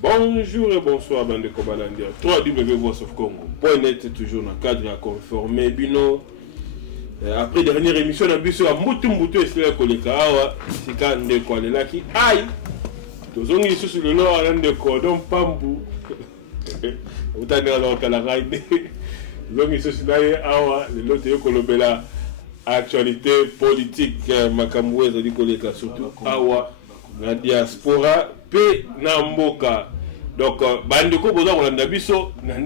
Bonjour et bonsoir, bande de Kobalandia. 3W Voice of Congo. .net toujours dans le cadre à conformer. Bino. Après dernière émission, on a vu sur Moutou et Sila Koleka. C'est quand on quoi les laki. Aïe! Tous on est sur le lore à de cordon Pambou. Vous avez alors qu'à la raide. Nous sommes sur le lot de Kolobela. Actualité politique, Makamoué, Zadi Koleka, surtout Awa, la diaspora, P. Namboka. Donc, Bandeko, Boza, on a vu ça, la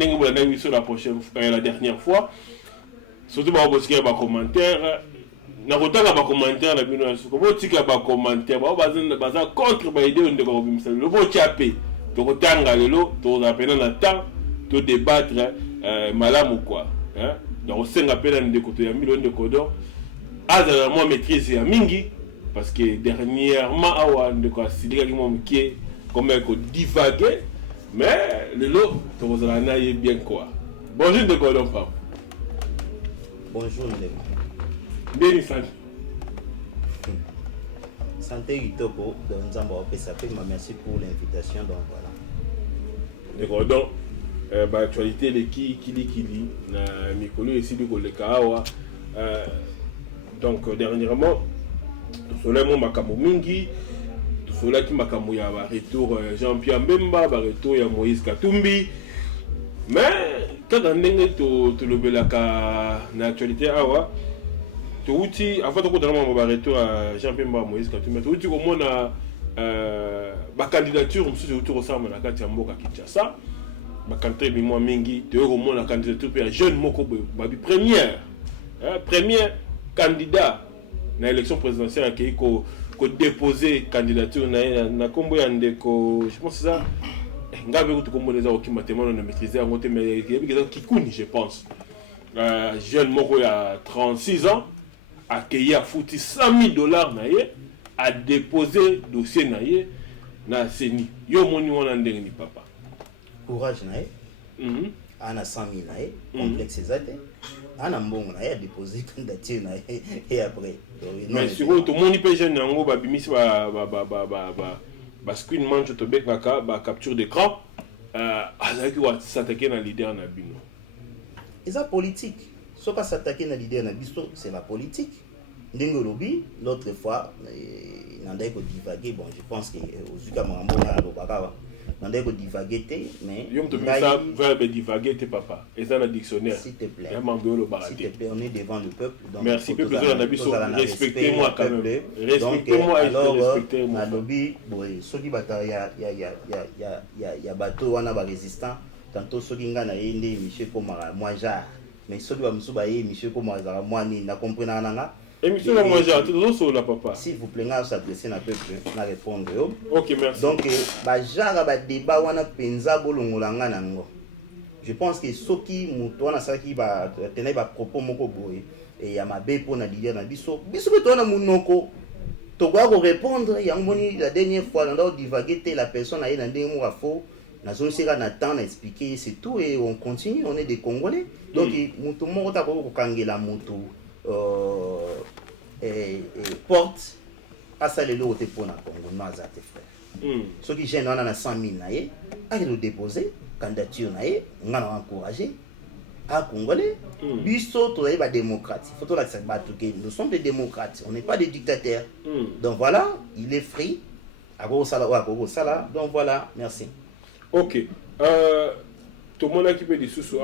dernière fois. Surtout, parce qu'il y a des commentaires. Na kotanga ba commentaire na bino suko bo tika ba commentaire ba baza contre ba idée de ko bimisa le bo tiapé to kotanga lelo to zapena na temps to débattre malamu quoi hein donc senga pela ndeko to ya million de kodo azala moi maîtrise ya mingi parce que dernièrement awa ndeko asidika ki mo mkie comme ko divaguer mais lelo to kozala na ye bien quoi bonjour de kodo pa bonjour ndeko Béni santé. Santé Utoko, donc Nzamba PSAP, merci pour l'invitation. Donc voilà. D'accord, donc, l'actualité de Kili, na Mikolo ici du Kolekawa. Donc, dernièrement, tout cela, mon Makamou Mingi, tout cela qui Makamou ya retour Jean-Pierre Mbemba, retour ya Moïse Katumbi. Mais, quand on est tout le belaka na actualité, Touti, avant de continuer retour à Jean-Pierre Moïse Katumbi, Touti, comme on a candidature, je suis autour de la carte Mboka Kinshasa, ma candidature, moi, Mingi, tu as la candidature pour un jeune Moko, premier candidat dans l'élection présidentielle qui a déposé candidature na Kombo Yandeko, je pense que ça, Ngabe Kombo les a qui mathématiquement maîtrisé à monter, mais Kikouni, je pense. Jeune Moko il a 36 ans. Accueilli à foutu $100,000 a déposé dossier naïe na CENI. Yo moni wana ndenge ni papa. Courage naïe. Ana 100,000 naïe. Complexe exact. Ana mbongo naïe a déposé candidature naïe et après. Mais sur tout moni pe jeune nango ba bimisi ba screen manche to bec ba capture d'écran. Azaki wa s'attaquer na leader na bino. Et ça politique. Ce qu'on s'attaquer à l'idée de bisto, c'est la politique. Ndengolobi, l'autre fois, Nandai ko divaguer, bon, je pense que aux Zuka Mambo na Lobaka, Nandai ko divaguer, mais. Yom te met ça, verbe divaguer, tes papa. Et ça, dans le dictionnaire. S'il te plaît. S'il te plaît, on est devant le peuple. Donc, merci, peuple, respectez-moi quand même. Respectez-moi et respectez-moi. À lobby, bon, Soki Bata, il y a bateau, on a des résistants. Tantôt, Soki Ngana, il y a Michel Komara, moi, genre. Mais ce qui va me soubailler, monsieur, comment moi, ni n'a compris nana. Et monsieur, moi, j'ai tout sur la papa. S'il vous plaît, on s'adresser à peuple, on répondre. Ok, merci. Donc, bah, débat, on a penza bolongolanga nango. Je pense que ce qui moutoua na ça qui va tenir ba propos moko boy et il y a ma bé pour na dire na biso. Biso que toi na munoko. Tu dois répondre, il y a la dernière fois on a divagué la personne a eu dans des mots à faux. Nous avons temps d'expliquer, c'est tout et on continue, on est des Congolais. Donc, tout le monde a dit la moto porte à ça les lots pour le Congo, nous avons frère. Ceux qui gênent, on a 100,000 naïe, à le déposer, candidature naïe, on a encouragé à Congolais. Biso, tu es démocrate. Il faut que nous sommes des démocrates, on n'est pas des dictateurs. Donc voilà, il est free. Donc voilà, merci. Ok. Tout le monde qui peut dire sous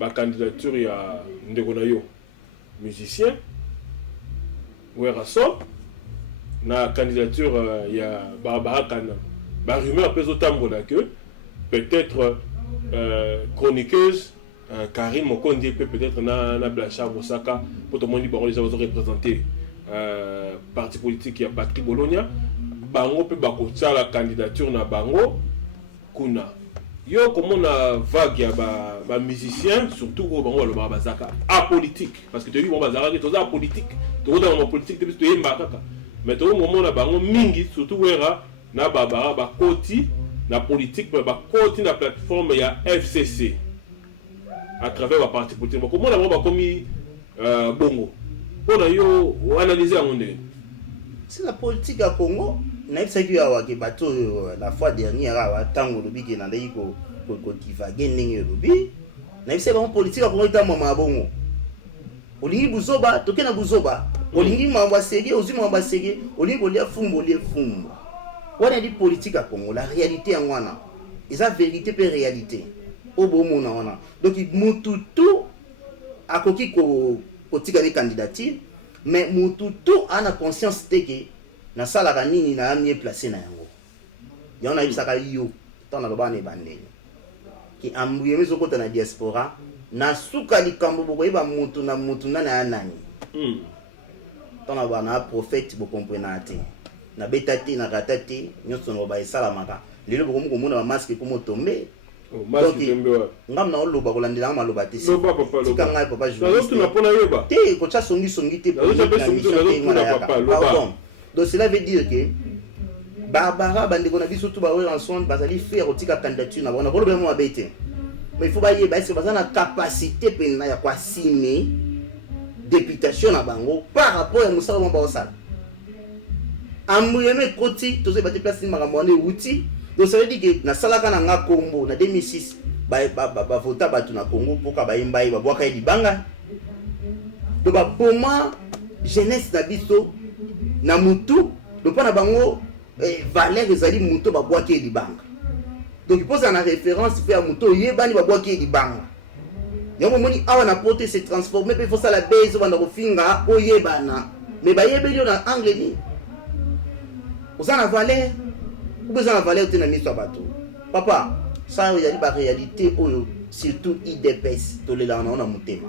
la candidature, il y a Ndegonayo, musicien. Ouerasso. La candidature, il y a Barbara Kana. La rumeur peut autant que peut-être chroniqueuse, Karim Mokondi peut-être na Blachard Bosaka, pour tout le monde qui les représenter parti politique, il y a Patrick Bologna. Bango peut bakotia la candidature na bango kuna yo comme on a vague ya ba musicien surtout au bango le bazaka apolitique parce que tu dis bon bazaka tu es apolitique tu es dans la politique depuis tu es mbakaka mais tu moment na bango mingi surtout wera na babara ba koti na politique ba koti na plateforme ya FCC à travers la parti politique comment on a ba komi bongo pour yo analyser en onde. c'est la politique à Congo. Na yebisa ki awa ke bato la fois dernière awa tango lobi ke na ndai ko divaguer ndenge lobi. Na yebisa ba politique à Congo ita mama bongo. Olingi buzoba, toke na buzoba. Olingi mamba sege, ozi mamba sege, olingi olia fumbo. Wana di politique à Congo, la réalité en wana. Eza vérité pe réalité. Obo mona wana. Donc mututu akoki ko tika des candidatures, mais mututu ana conscience teke na sala kanini na amie placé na yango. Yana ibisaka yo, tana loba ne bandeni. Ki ambuye mezo kota na diaspora. Na suka likambo bokoyeba mutu na nani tona bana prophète bo comprendre te na betati na ratati nyoso no ba esalamaka lelo bokomu komona ba masque komo tomber masque tomber ngam na oloba kolandela maloba te loba papa tika ngai papa journaliste na pona yeba te ko cha songi te pardon donc cela veut dire que Barbara bandeko na biso tout ba ensemble bazali faire otika candidature na bona koloba mo abete. Mais il faut pas y aller, c'est parce qu'on a capacité de signer députation à Bango par rapport à Moussa Mambawasal. Amouyeme Koti, tous ces bâtiments placés dans le outil. Donc ça veut dire que dans Salaka na Congo, en 2006, vota batu na Congo pour que baimba ba boaka di banga. Donc pour moi, jeunesse na biso na mutu, donc pas na Bango valeur ezali mutu ba boaka di banga. Donc il pose en référence faire muto yebani ba boaki di banga. Yamo moni awa na porter se transformer pe faut ça la base banda ko finga o yebana. Mais ba yebeli na anglais ni. Osana valeur. Ou besoin la valeur tena miso bato. Papa, ça y a ba réalité oyo surtout IDPS to le la na mutema.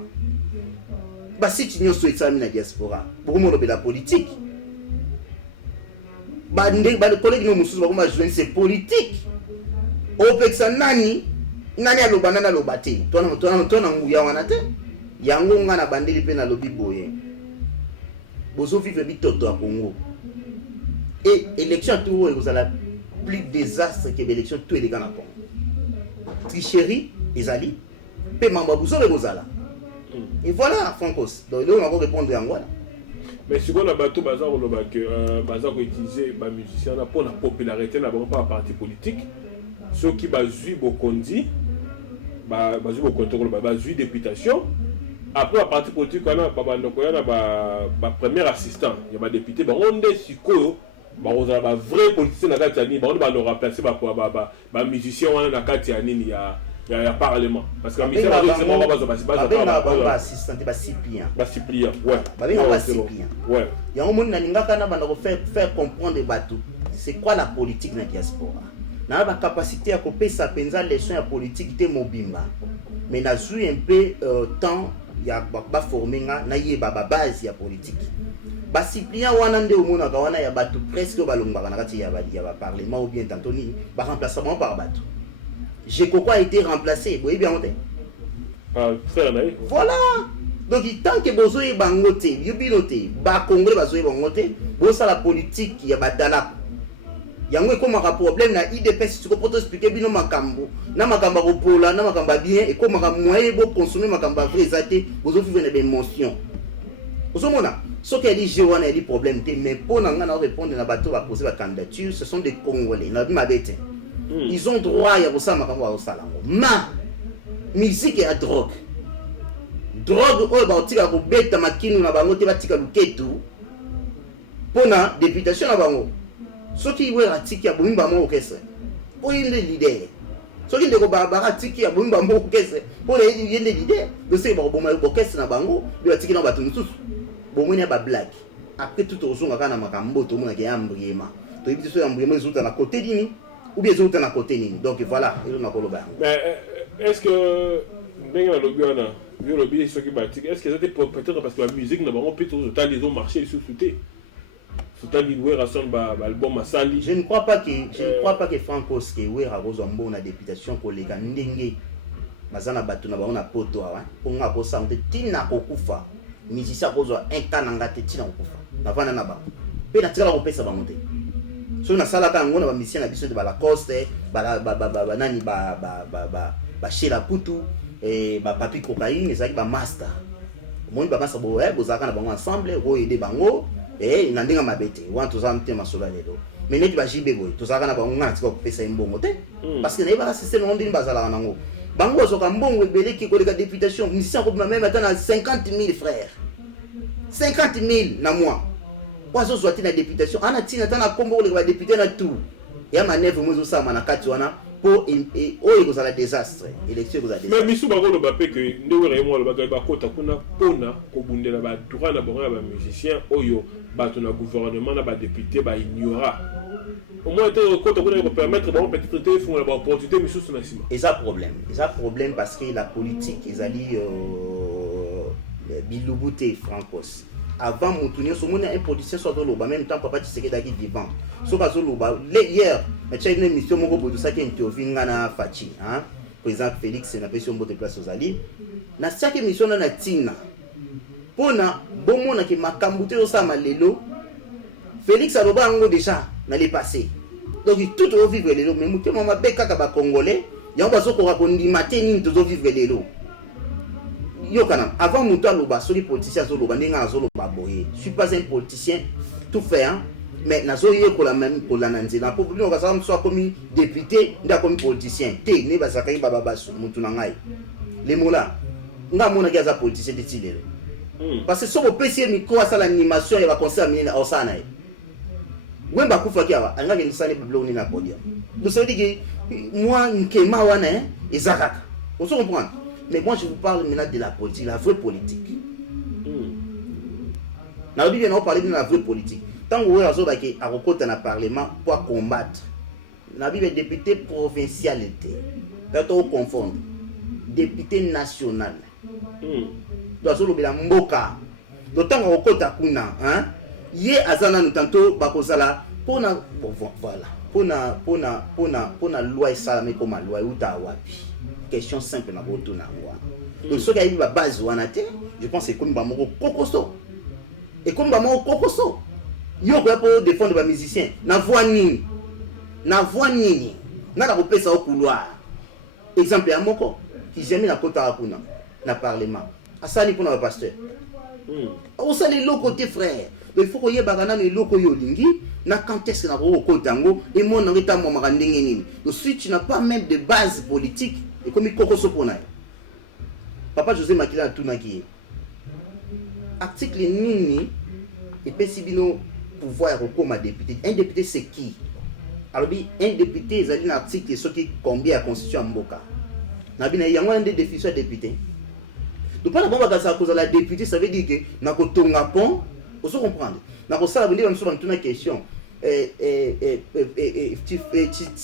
Ba si tu nyo so examine na diaspora. Pour mo la politique. Ba ndé ba le collègue no mususu ba ko ma joindre c'est politique. Opeksa nani aloba nana aloba te tona nguya wana te yango nga na bandeli pe na lobi boye bozo vivre bitoto à Congo et élection tout est la plus désastre que l'élection tout est les gars na Congo tricherie ezali pe mamba bozo be bozala et voilà Francos donc là on va répondre yango wana. Mais si on a bateau bazar on va que bazar utiliser ba musicien pour la popularité na bon pas parti politique. Ceux qui bazui bokondi bazui bokontrôle bazui députation après la partie politique on a ba premier assistant il y a ba député ba onde siko ba oza ba vrai politicien na kati ya nini ba on ba le remplacer ba musicien wana na kati ya nini ya parlement parce que musicien ba assistant ba Cyprien ouais ba Cyprien ouais ya on na ningaka na bana ko faire comprendre bateau c'est quoi la politique na diaspora. Na ba capacité à couper sa penza leçon ya politique te mobimba mais na joué un peu temps ya ba former na yeba ba base ya politique ba Cyprien wana nde omona ka wana ya batu presque balongba na kati ya ba parlement ou bien tantoni ba remplacement par batu Jekoko a été remplacé boye bien monté voilà donc tant que bozoye bangote yubinote ba congolais bazoye bangote bo ça la politique ya badala yango ekomaka problème na IDPS tu peux expliquer bino makambo na makambo ko pola na makambo bien ekomaka moyen bo consommer makambo vrai ezate bozo vivre na émotion ozomona ce qui a dit je wana dit problème mais pour na ngana répondre na bateau va poser la candidature ce sont des Congolais na bimabete ils ont droit ya bosala makambo ya osala ma musique et drogue oyo baotika kobeta makinu na bango te batika luketu pona députation na bango soki we ratiki ya bomimba mo okese po yende leader soki ndeko Barbara tiki ya bomimba mo okese po yende leader do se ba bomba okese na bango be batiki na bato mususu bomwene ba black après tout ozonga kana makambo to mona ke ambriema to yibi so ambriema ezuta na côté dini ou bien ezuta na côté nini donc voilà elo na koloba. Mais est-ce que benga lobby wana yo lobby soki batiki est-ce que c'était peut-être parce que la musique na bango plutôt autant les ont marché sous souté. Je ne crois pas que Francos que Wera Rosombo na députation collègue ndenge bazana batu na baona poto awa onga ko santé tina kokufa musicien kozwa un temps na ngate tina kokufa na vana na ba pe na tika ko pesa bangote so na sala ka ngona ba musicien na biso de ba la coste ba nani ba Shela Putu et ba Papi Cocaïne ezaki ba master moi ba master bo bozaka na bango ensemble ko aider bango nandinga mabete wan toza mtema solo lelo mais neti ba jibe boy tozaka na bango ngati ko pesa mbongo te parce que na ba système on dit bazala nango bango zoka mbongo ebele ki ko les députation mission ko même atana 50 000 frères 50 000 na mois wazo zwati na députation ana tina tana kombo les députés na tout ya manevre mozo sama na kati wana pour oyo kozala désastre élection kozala mais misu bakolo bape que ndewe raimo lo bakaba kota kuna pona ko bundela ba droit na bonga ba musicien oyo bato na gouvernement na ba député ba ignora au moins te kota kuna ko permettre bon peut-être te font la opportunité misu na sima et ça problème parce que la politique ezali bilubute francos avant Moutounio, ce monde est un politicien soit dans l'eau, même temps papa Tshisekedi vivant. So ka zolo ba hier, mais une émission moko bodo ça qui interview ngana Fachi, hein. Président Félix na pression bote place aux ali. Na chaque émission na tina. Pona bomo na ki makambute o sama lelo. Félix aloba ngo déjà na les passé. Donc tout au vivre lelo, mais muté mama beka ka ba congolais, ya bazo ko rakondi mateni to vivre lelo. Yo kanam avant muto aloba so les politiciens zo loba ndinga zo loba boye. Je suis pas un politicien tout fait hein. Mais nazo yé ko la même pour la nanzela pour nous ka soit comme député nda comme politicien te ne ba sakai baba basu mutu na ngai les mots là nga mona ki za politicien de tilelo parce que so ko pesi micro à l'animation et va concert minena osana e wemba kufa ki awa anga ke nisani biblo ni na podia donc ça veut dire que moi nkema wana ezakaka on se comprend mais moi je vous parle maintenant de la politique la vraie politique na obi bien on parler de la vraie politique. Tant que vous avez à recourir dans le Parlement pour combattre, la Bible est député provincialité, d'autres confondre, député national. D'autres le bila mboka. D'autant que vous recourir à kuna, hein, yé azana nous tantôt bakosala pour na voilà pour na loi salame comme loi uta wapi. Question simple na boto na wa. Donc ce qui a eu la base wanate, je pense c'est comme ba moko kokoso. Et comme ba moko kokoso. Yo pour défendre les musiciens na voix nini na ko pesa au couloir exemple ya moko qui jamais na kota kuna na parlement asali pour na pasteur au sali lo côté frère donc il faut que yeba kana le loko yo lingi na quand est-ce na ko kotango et mon ngita mo makandenge nini donc si tu n'as pas même de base politique et comme kokoso pona papa José Makila tunaki article nini et pesibino pouvoir comme député. Un député c'est qui? Alors un député ils ont un article ce qui combien la constitution mboka. Na bina yango un des défis soit député. Donc pas la bomba ça cause la député ça veut dire que na ko tonga pont, vous se comprendre. Na ko ça veut dire même sur une question si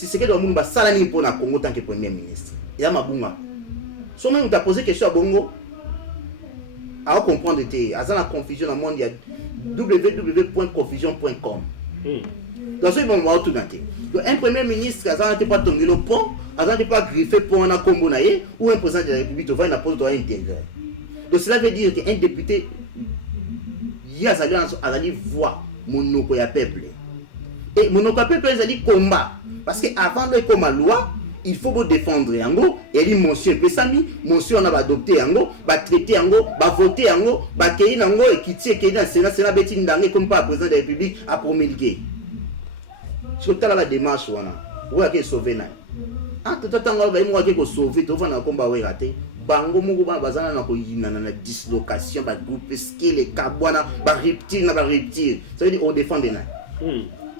c'est que doit mumba sala ni pour na Congo tant que premier ministre. Ya mabunga. So même tu posé question à Bongo à comprendre te azana confusion dans le monde il y a www.confusion.com. Dans ce moment tout nanté. Donc un premier ministre azana te pas tomber le pont, azana pas griffer pour un combo naé ou un président de la République va na poste doit intégrer. Donc cela veut dire qu'un député il y a azali voix monoko ya peuple. Et monoko ya peuple azali combat parce que avant de comme loi il faut vous défendre yango et li monsieur pesami monsieur on a adopté yango ba traiter yango ba voter yango ba kei nango et quitter kei dans sénat beti ndangé comme pas président de la République a promulgué sur la démarche wana ou a que sauver na ah tout temps ba mo ko sauver to vana komba we raté bango moko ba bazana na ko yina na dislocation ba groupe skill et kabwana ba reptile na ba reptile ça veut dire on défend na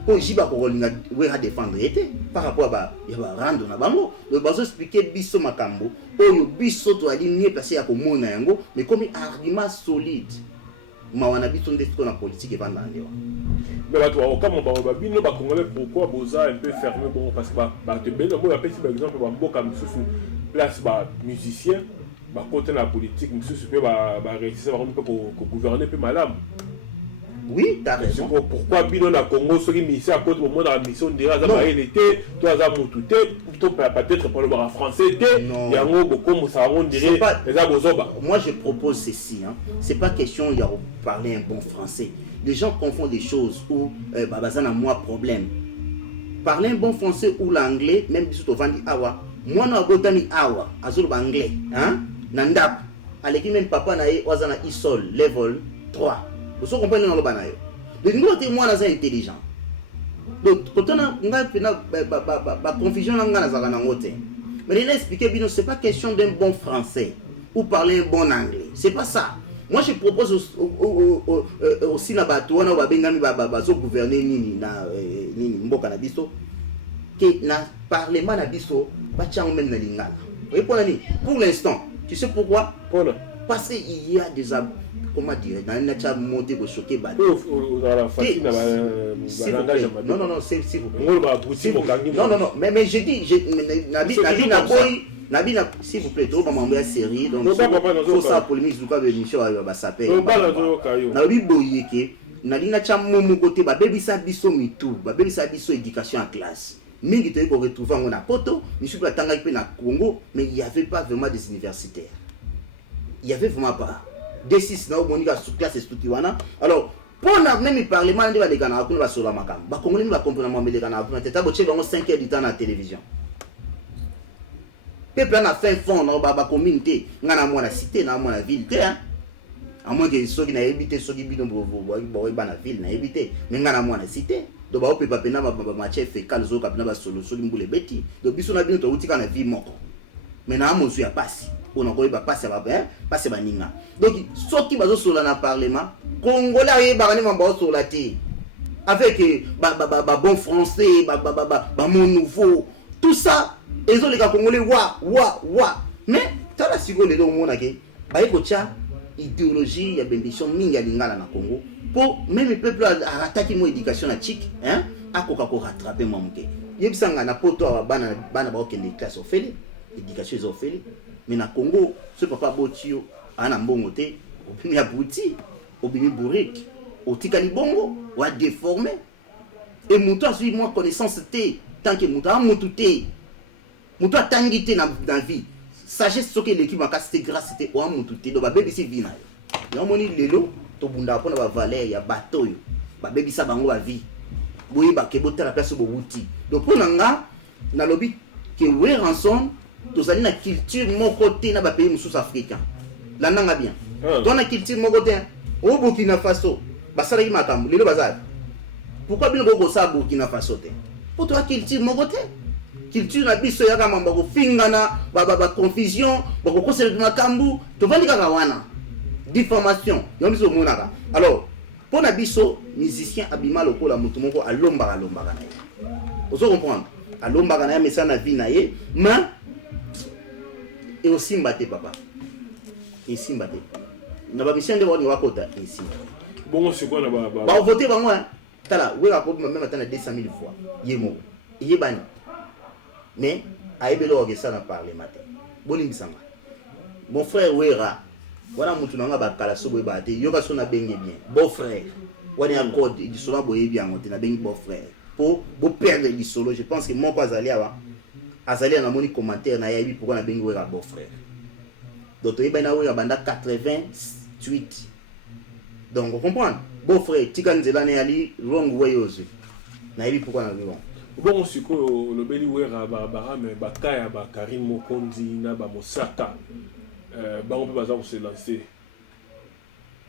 pour jiba ko linga we ha défendre été par rapport à ya ba rando na bango le bazo expliquer biso makambo oyo biso to ali mieux passé ya ko mona yango mais comme argument solide mawana biso ndeko na politique evanda ndio mais bato comme ba bino ba congolais pourquoi boza un peu fermé bon parce que ba te beno mo appelle par exemple ba mboka msusu place ba musicien ba côté la politique msusu pe ba réussir ba ko gouverner pe malam. Oui, tu as raison. Pourquoi bino na Congo ceux qui misent à côté au monde la mission déjà ça va été toi ça motuté plutôt peut-être pour le voir en français il y a un beaucoup ça on dirait les abozoba. Moi je propose ceci hein. C'est pas question il y a parler un bon français. Les gens confondent des choses où babazana moi problème. Parler un bon français ou l'anglais même si tu vends awa moi na botani awa azul anglais hein nandap aleki même papa na wazana isol level 3. Vous comprenez dans le banayo. donc nous sommes moi intelligent donc quand on a confusion mais il a expliqué que c'est pas question d'un bon français ou parler un bon anglais, c'est pas ça. Moi je propose aussi na bato wana babengami bazo gouverner nini na mboka na biso que na parlement na biso ba tiango même na lingala. Oui pour l'instant, tu sais pourquoi? Parce qu'il y a des comment dire, dans une chat monté pour choquer bad. Non, s'il vous plaît. Non, mais je dis, Nabi, s'il vous plaît, tout le monde a série, donc faut ça polémique, tout le monde va s'appeler. Nabi boyeke, Nadina chat mon côté, baby sa biso mitou, baby sa biso éducation en classe. Mingi te ko retrouver en na poto, monsieur la tanga pe na Congo, mais il y avait pas vraiment des universitaires. Il y avait vraiment pas. D6 na monika sous classe estudiwana. Alors, pour na même parlement de ba kana kuna ba sola makam. Ba Congolais ba comprendre mo de kana kuna teta boche bango 5 heures du temps na télévision. Peuple na fin fond na ba communauté, ngana mo na cité na mo na ville te hein. À moins que ceux qui na habité ceux qui bino bo ba na ville na habité, mais ngana mo na cité. Donc ba opepa pena ba match fécal zo ka pena ba solo so mbule beti. Donc biso na bino to utika na vie moko. Mais na mo zo ya passe. On a pas passer passer baninga. Donc ceux qui bazo sur la parlement congolais ba ni mamba sur la té avec bon français mon nouveau tout ça ils ont les congolais wa mais ça la sigo le do mona ke ba iko cha idéologie ya bendition minga lingala na Congo pour même le peuple a attaqué mon éducation na chic hein akoka ko rattraper mamuke yebisanga na poto bana ba okende classe ofele éducation ils ofele. Mais na Congo, ce papa Botio, ana mbongo te, obimi abouti, obimi bourrique, otikali bongo, ou a déformé. Et moutou a suivi moi connaissance te, tant que moutou a moutou te, moutou a tangité dans la vie. Sagesse ce que l'équipe a cassé grâce te, ou a moutou te, donc ba bébé c'est vina. Y'a moni lelo, to bunda pona ba valeur, ya bateau yo, ba bébé sa bango ba vie. Boye ba kebota la place bouti. Donc pour nanga, na lobby que we ransom. Tous allons na culture mon côté na ba pays musus africain. La nanga bien. Dans la culture mon côté au Burkina Faso, basala yi makambo, lelo bazali. Pourquoi bien go sa Burkina Faso te? Pour toi culture mon côté. Culture na biso ya kama mbako fingana, ba confusion, ba ko conseiller makambo, to vandi kaka wana. Diffamation, yo biso monaka. Alors, pour na biso musicien abima lokola mutu moko alomba na ye. Vous comprendre? Alomba na ye mesa na vie na ye, mais et aussi mbaté papa et si mbaté na ba mission de woni wakota ici bon c'est quoi na ba voter bango hein tala we ka ko même atana 200,000 fois yemo yebani mais aibelo ke ça na parler matin bolingi sanga mon frère wera wana mutu nanga ba kala so boye ba te yoka so na benge bien beau frère wani accord du solo boye bien on na bengi beau frère pour perdre du solo je pense que mon pas aller avant Azali na moni commentaire na yabi pourquoi na bengi wera beau frère. Donc tu na wera banda 88. Donc vous comprenez? Beau frère tika nzela na yali wrong way aussi. Na yabi pourquoi na wera. Bon siko le beli wera ba mais ba kaya ba Karim Mokonzi na ba Mosaka ba on peut pas se lancer.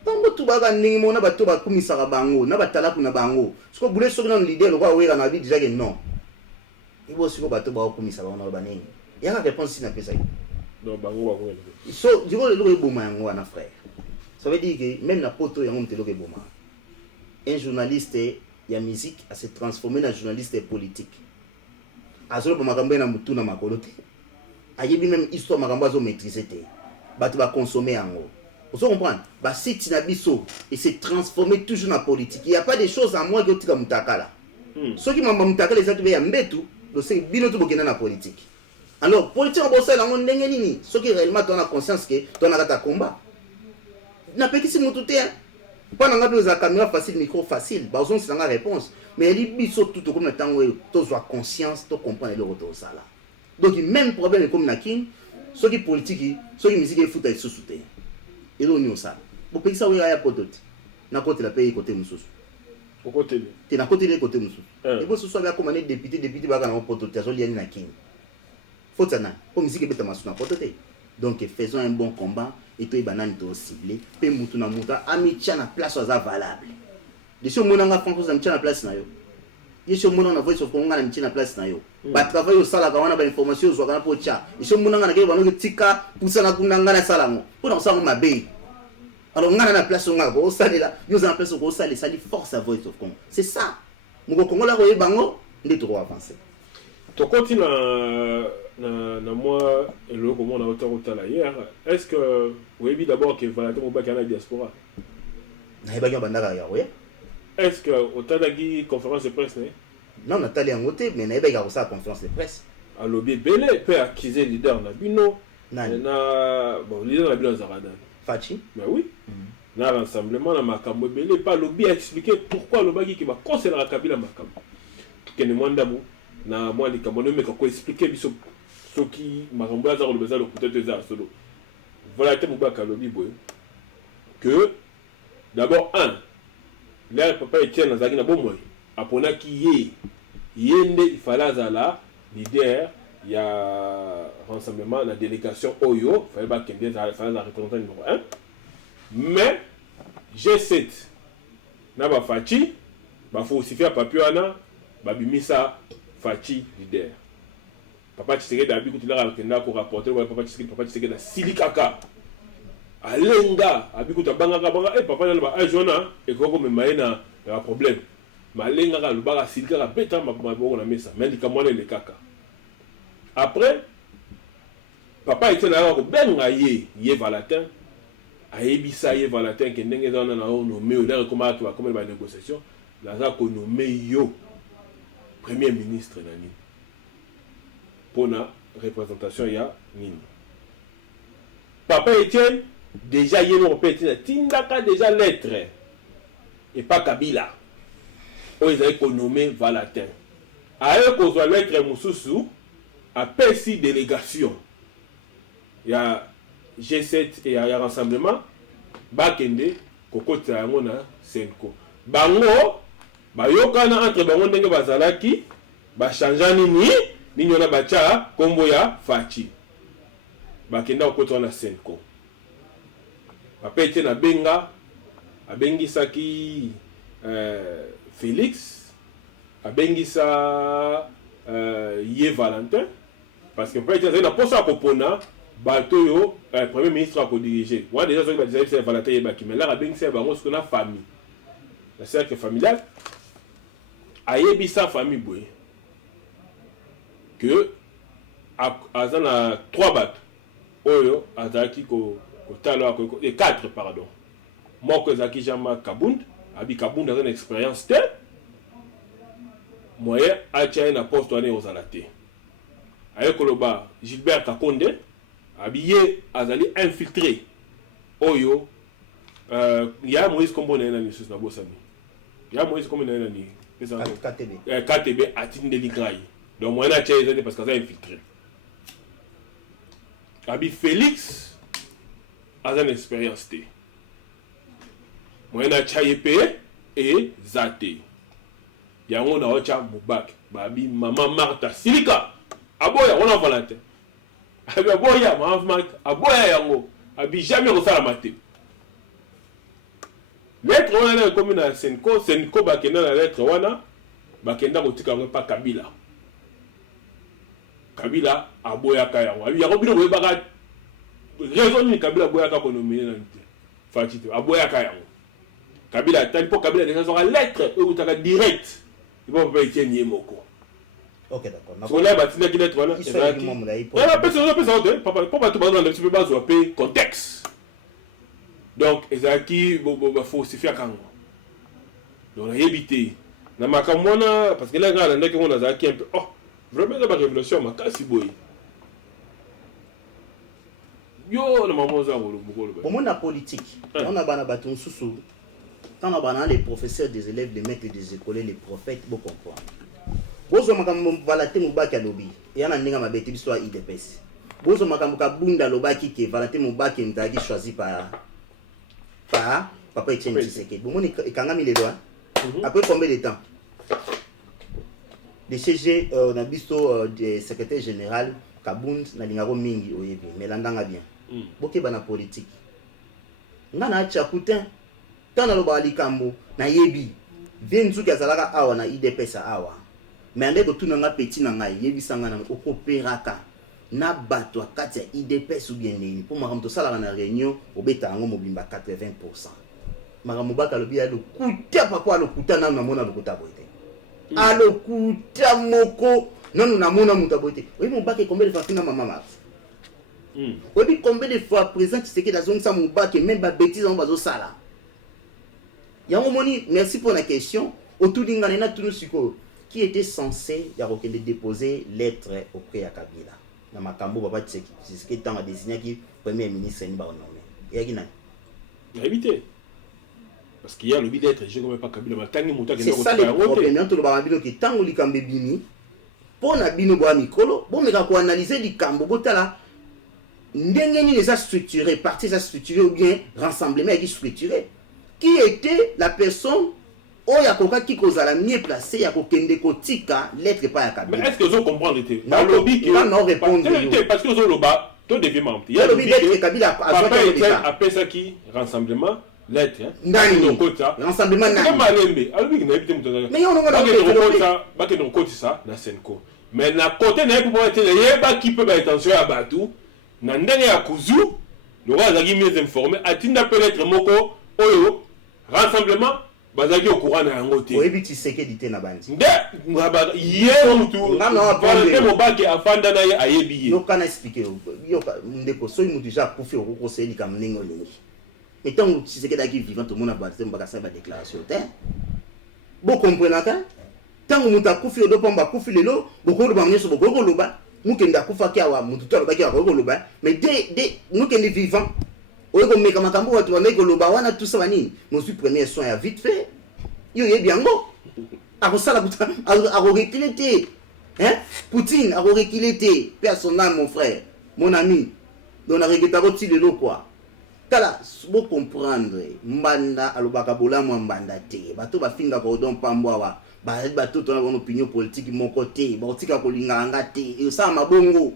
Bango tu baga ningi mona ba to ba kumisaka bango na batala kuna bango. Siko bule soki na leader lo kwa wera na bi déjà que non. Il faut aussi que bateau ba komisa ba na banengi. Ya ka réponse si na pesa. Donc bango ba ko. So, du coup le lo boma yango na frère. Ça veut dire que même na poto yango mtelo ke boma. Un journaliste ya musique a se transformer en journaliste politique. Azolo ba makambo na mutu na makolo te. Ayebi même histoire makambo azo maîtriser te. Bato ba consommer yango. Vous comprenez? Ba site na biso et se transformer toujours na politique. Il y a pas des choses en moi qui otika mutakala. Ceux qui m'ont mutakala les autres ya mbetu. Donc c'est bien tout bokena na politique. Alors politique on bossa la monde ndenge nini? Ceux qui réellement ont la conscience que ton akata combat. Na petit mutu te. Pas nga besoin caméra facile micro facile. Ba ozon c'est la réponse. Mais il biso tout comme le temps où tu as conscience, tu comprends le retour ça là. Donc même problème comme na king, ceux qui politique, ceux qui musique foot et sous-souté. Et là on y ça. Bo pays ça où il y a potot. Na côté la pays côté mususu. Au côté. Tu na côté les côté mususu. Et bon ce soit bien comme député ba kana potot ya zoli na king. Faut ça na. Comme musique beta masuna pototé. Donc faisons un bon combat et toi banane to ciblé, pe mutu na muta amitia na place oza valable. de ce monde nga franco na place na yo ye ce monde na voice of Congo na na place na yo ba travail au sala ka wana ba information zo kana po cha ce monde nga na ke ba no tika pusa na kunanga na sala ngo pour na sa mabe alors nga na place nga ko salela yo za place ko salela ça dit force à voice of Congo c'est ça mon Congo la ko ye bango ndi trop avancer to continue na moi le comment on a autant hier est-ce que oui d'abord que Valentin Mobaki na diaspora na ba nga bandaka ya oui est-ce que autant de conférence de presse non Nathalie Angote mais na ba ga sa conférence de presse à lobby belé peut accuser leader na bino na bon leader na bino Zarada Fachi mais oui na rassemblement na makambo belé pas lobby a expliqué pourquoi lobaki qui va conseiller la Kabila makambo kene mwandamu na moi les Camerounais mais quoi expliquer biso ce qui makambo za ko le besoin le peut-être za solo voilà te Mobaka lobby boy que d'abord là papa Etienne Nazaki na bomoi apona ki yende il fallait la leader il y a rassemblement la délégation Oyo fallait pas qu'il fallait la représentant numéro 1 mais G7 na ba Fachi ba faut aussi faire papiana ba bimisa Fachi leader papa Tshisekedi abi kutila kenda ko rapporter papa Tshisekedi na silikaka alenga abikuta banga papa na ba ajona e ko me maina ya problème malenga ka lubaka silika ka beta maboko na mesa mais ndikamwana le kaka après papa était là ko benga ye Valentin ayebisa ye Valentin ke ndenge za na nommé au dernier comment tu vas comme ba négociation là za ko nommé yo premier ministre nani pour la représentation ya nini papa Etienne déjà il y a Tindaka déjà lettre et pas Kabila où ils avaient nommé Valentin a eux qu'on soit lettre Moussousou a PSI délégation il y a G7 et il y a rassemblement Bakende kokota yango na Senko bango bayokana entre bango ndenge bazalaki ba changea nini ninyona bacha kombo ya Fachi bakenda kokota na Senko papa était na benga abengisaki Félix abengisa ye Valentin parce que papa était na posa kopona bato yo premier ministre a ko diriger moi déjà ça va dire Valentin yebaki mais là abengisa bango ce qu'on a famille la cercle familiale ayebisa famille boy que azana 3 bateaux oyo azaki ko et 4 pardon moko ezaki jama Kabund abi Kabund azana expérience te moyen acha na poste ane ozalate aye koloba Gilbert Kakonde abiye azali infiltré oyo ya Moïse Kombona na nisus na bosami ya Moïse Kombona na ni KTB atindeli grai donc moyen acha ezali parce que ça infiltré abi Félix a une expérience té moyen acha yepé et zate yango na ocha Mobak babi mama Martha Silika aboya on a Valentin abi aboya mama Martha aboya yango abi jamais resala maté lettre wana comme na Senko bakenda na lettre wana bakenda kotika ngo pa Kabila aboya ka yango abi yango bino boyebaka raison ni Kabila aboya ka konominer na nte Fachi aboya ka yango Kabila tali po Kabila déjà sur la lettre ou utaka direct il va pas Etienne Yemoko ok d'accord so là batina ki lettre wana ezaki on appelle ça papa tout bazana petit peu bazo pe contexte donc ezaki ba falsifier kango donc éviter na makamona parce que là ngala ndeke on azaki un peu oh vraiment la révolution makasi boy yo na maman za ngolo bokolo ba pour mon politique on a bana baton susu tant on a les professeurs des élèves les maîtres des écoles les prophètes bon comprendre bozo makambo Valentin Mobaki lobby et ana ndinga mabeti biso IDPS bozo makambo Kabunda lobaki ke Valentin Mobaki ndaki choisi par papa Etienne Tshisekedi bon mon ekangami les doigts après combien de temps le CG na biso de secrétaire général Kabund na lingaro mingi oyebi mais landanga bien boke bana politique ngana acha kutin tana loba likambo na yebi Venzuki azalaka awa na IDPS awa. Mais ndeko tunanga petit na ngai yebisanga na okopéraka na bato akati ya IDPS ou bien nini pour makambo to sala na réunion obeta ngo mobimba 80%. Makambo baka lobi alo kuta papa alo kuta na mona lokuta boite. Alo kuta moko non na mona mutaboite. Oui mon bac est combien de fois fina maman Max. Oui combien de fois présent c'est que dans zone ça mon bac et même ba bêtise on va zo sala. Yango moni merci pour la question. Autour d'ingana tout siko qui était censé déposer lettre auprès de Kabila. Dans ma cambo papa c'est ce qui est en désigné qui premier ministre ni ba nommé. Et qui n'a éviter. Parce qu'il y a le but d'être je comme pas Kabila mais tangi muta que c'est ça le problème entre le barabino qui tango likambe bini pour na bino bo mikolo bon mais quand analyser likambo botala ndenge ni les a structuré parti ça structuré ou bien rassemblement qui structuré qui était la personne oya koka ki kozala mieux placé ya kokende kotika lettre pas ya Kabila. Mais est-ce que vous comprenez était dans lobby que non répondre parce que vous loba to devient membre. Il y a lobby lettre Kabila a pesa qui rassemblement lettre ndani rassemblement nani malembe alobi na ebite mutoza mais on nga ba ke no koti ça na Senko mais na côté na pour être yeba qui peut ba attention à batu na ndenge ya kuzu no wa zaki mieux informé atinda peut être moko oyo rassemblement bazaki au courant na yango te oyebi tiseke dité na bandi nde ngaba ye mutu ngana mo bake afanda na ye ayebi ye yo kana expliquer yo ndeko so mutu déjà kufi okoseli kam ningo lingi et tant tiseke daki vivant tout monde a battu mbaka sa ba déclaration te bo comprendre ka tango mutu akufi odo pomba kufi lelo bokolo ba mneso bokolo loba mukenda kufa kia wa mutu to baki akoko loba mais de mukende vivant oyo meka makambo watu wameko loba wana tout ça banini mon suis premier soin ya vite fait yo yebiango akosala puta akoreculer te hein Poutine akoreculer te personnel mon frère mon ami donc na regeta ko tilelo quoi tala bo comprendre mbanda alobaka bolamu mbanda te bato bafinga ko don pambwa wa bato to na bon opinion politique mon côté ba otika ko linganga te yo sa mabongo.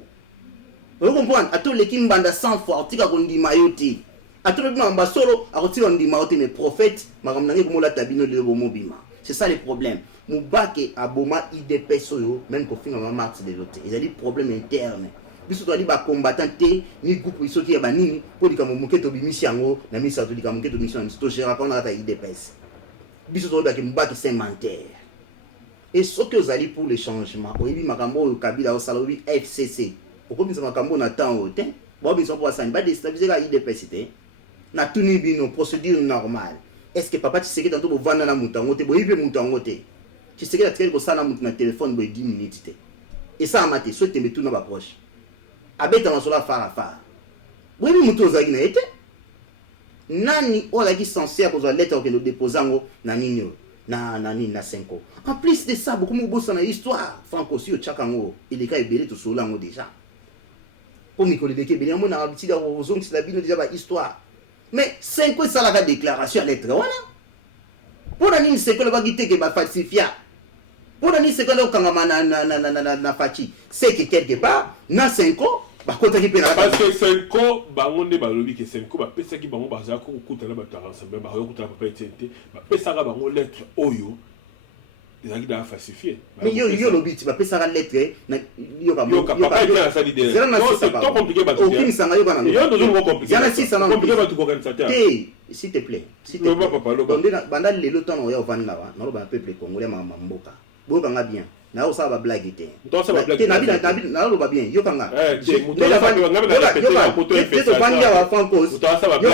Vous comprenez? À tous les qui m'banda 100 fois, tu as dit mayoté. À tous les qui m'banda solo, à tous les qui mayoté mes prophètes, ma ramène comme la tabino de bomobima. C'est ça le problème. Moubake aboma IDP soyo, même qu'au final on marche de l'autre. Ils ont des problèmes internes. Biso to di ba combattant te ni groupe iso ki ya banini po di kamo muketo bimisi yango na misa to di kamo muketo bimisi na to gera kona ta IDPS. Biso to ba ki mbaki sémentaire. Et ce que vous allez pour le changement, oyebi makambo Kabila o salobi FCC. Pourquoi nous avons un temps au temps? Bon, ils sont pour ça, ils vont déstabiliser la IDPS. Na tuni bino procédure normale. Est-ce que papa tu sais que tantôt vous vendez na moutango te, boyi pe moutango te. Tu sais que la traîne pour ça na moutango na téléphone boyi 10 minutes te. Et ça a maté, soit tu mets tout dans ma poche. Abeta na sola fara. Boyi moutango zagi na été. Nani o la qui censé à cause de la lettre que nous déposons na nini na 5 ans. En plus de ça, beaucoup de boss na histoire franco si au chakango, il est cas belé tout sur lango déjà. Pour Nicolas de Kébé, on a habitué à ozong c'est la bino déjà ba histoire. Mais 5 ans ça la déclaration à lettre voilà. Pour la nini c'est que le va guiter que ba falsifia. Pour la nini c'est que le kangama na fachi. C'est que quelque part na 5 ans ba kota ki pena parce que 5 ans ba ngonde ba lobi que 5 ans ba pesa ki bango ba za ko kutana ba ensemble ba yo kutana papa etente ba pesa ka bango lettre oyo. Ils ont falsifié. Mais yo lobby tu vas payer ça lettre na yo ka papa était à ça l'idée. C'est trop compliqué ba. Aucune sanga yo kana. Yo toujours compliqué. Yana 6 ans compliqué ba tout organisateur. S'il te plaît. Papa lo ba. Banda lelo temps yo vanda wa na lo ba peuple congolais mboka. Bo kanga bien. Na o sa ba blague te. To sa ba blague. Na lo ba bien. Yo kanga. Muto la ba ngaba na répéter la photo fait ça. Vandia wa francos. Yo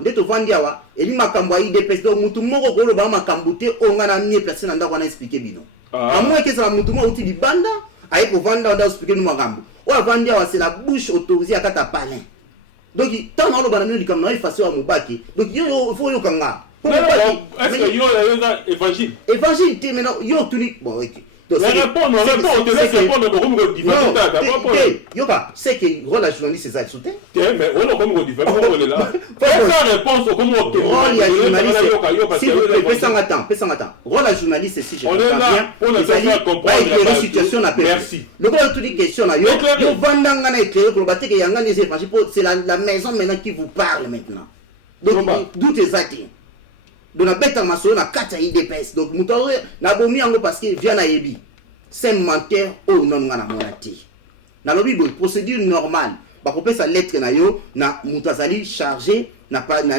ndeto vandia wa eli makambo ya IDPS do mutu moko ko lo ba makambo te o ngana mie place na ndako na expliquer bino. Amwe ke ça mutu mo uti di banda aye ko vanda da expliquer no makambo. O vandia wa c'est la bouche autorisée à kata palin. Donc tant na lo ba na mino likam na effacer wa mubaki. Donc yo faut yo kanga. Est-ce que yo a évangile? Évangile, tu mais non, yo tu dis bon ok. C'est que rôle la journaliste c'est ça soutien. Mais on a comme on dit vraiment on est là. Fais réponse au comme on rôle la journaliste. S'il vous plaît, fais attends. Rôle la journaliste si je comprends bien. On est là pour comprendre la situation na merci. Le gars tout dit question là yo vandanga na éclairé pour battre que yanga les évangile c'est la maison maintenant qui vous parle maintenant. Donc d'où tes actes. donc na beta masolo na kata IDPS donc muto na bomi yango parce que vient na yebi c'est menteur o non ngana monati na lobi bo procédure normale ba kopesa lettre na yo na mutazali chargé na pas na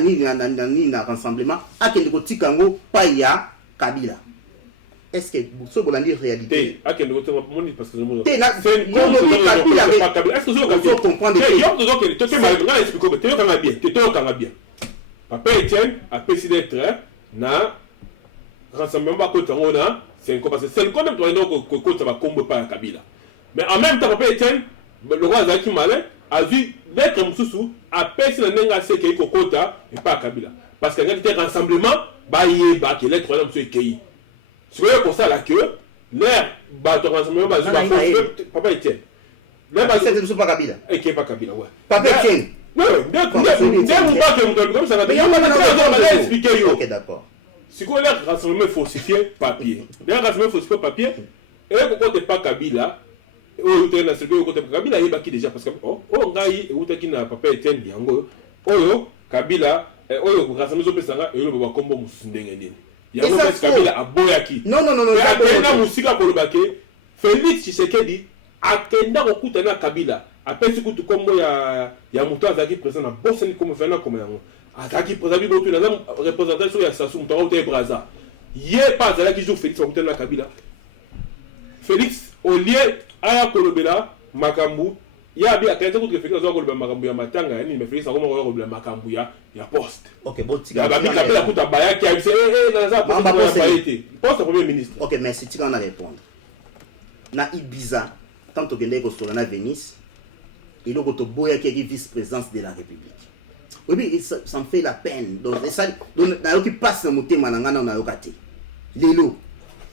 rassemblement akende ko tikango pa ya Kabila. Est-ce que ce que dire réalité akende ko tikango moni parce que je me c'est Kabila est-ce que vous comprendre que bien Papa Etienne a décidé d'être na rassemblement ba ko tango na c'est parce que c'est le même toi donc ko ça va combo par Kabila mais en même temps Papa Etienne le roi Zaki Malin a vu l'être Moussou a personne n'enga se kei kokota et pas Kabila parce que quand il était rassemblement ba yé ba que l'être là monsieur kei c'est pour ça là que l'air ba to rassemblement ba Papa Etienne là ba c'est pas Kabila et qui est pas Kabila ouais Papa Etienne ouais ok d'accord si quoi l'air rassemblement falsifié papier l'air rassemblement falsifié papier et pourquoi t'es pas Kabila oh tu es na celui côté Kabila il baki déjà parce que oh ngai et utaki na Papa Etienne yango oyo Kabila oyo rassemblement pesanga et le baba kombo musundenge nini yango Kabila aboyaki non na musika ko lobake Félix Tshisekedi akenda kokuta na Kabila apesi kutu kombo ya muto azaki président na Bosnie comme fena comme yango azaki président bi botu na représentation ya Sassou Mutara te Braza ye pas azaki jour Félix kokuta na Kabila Félix au lieu aya kolobela makambu ya bi akaenda kutu Félix azoko kolobela makambu ya matanga ni mais Félix akoma kolobela makambu ya poste OK bon tika ba bi kapela kuta bayaki a na za poste premier ministre OK merci tika na répondre na Ibiza tant que gende ko sola na Venise et donc to boya qui est vice-présidence de la République. Oui, ça me fait la peine. Donc ça donc qui passe dans mon thème na yokate. Lelo.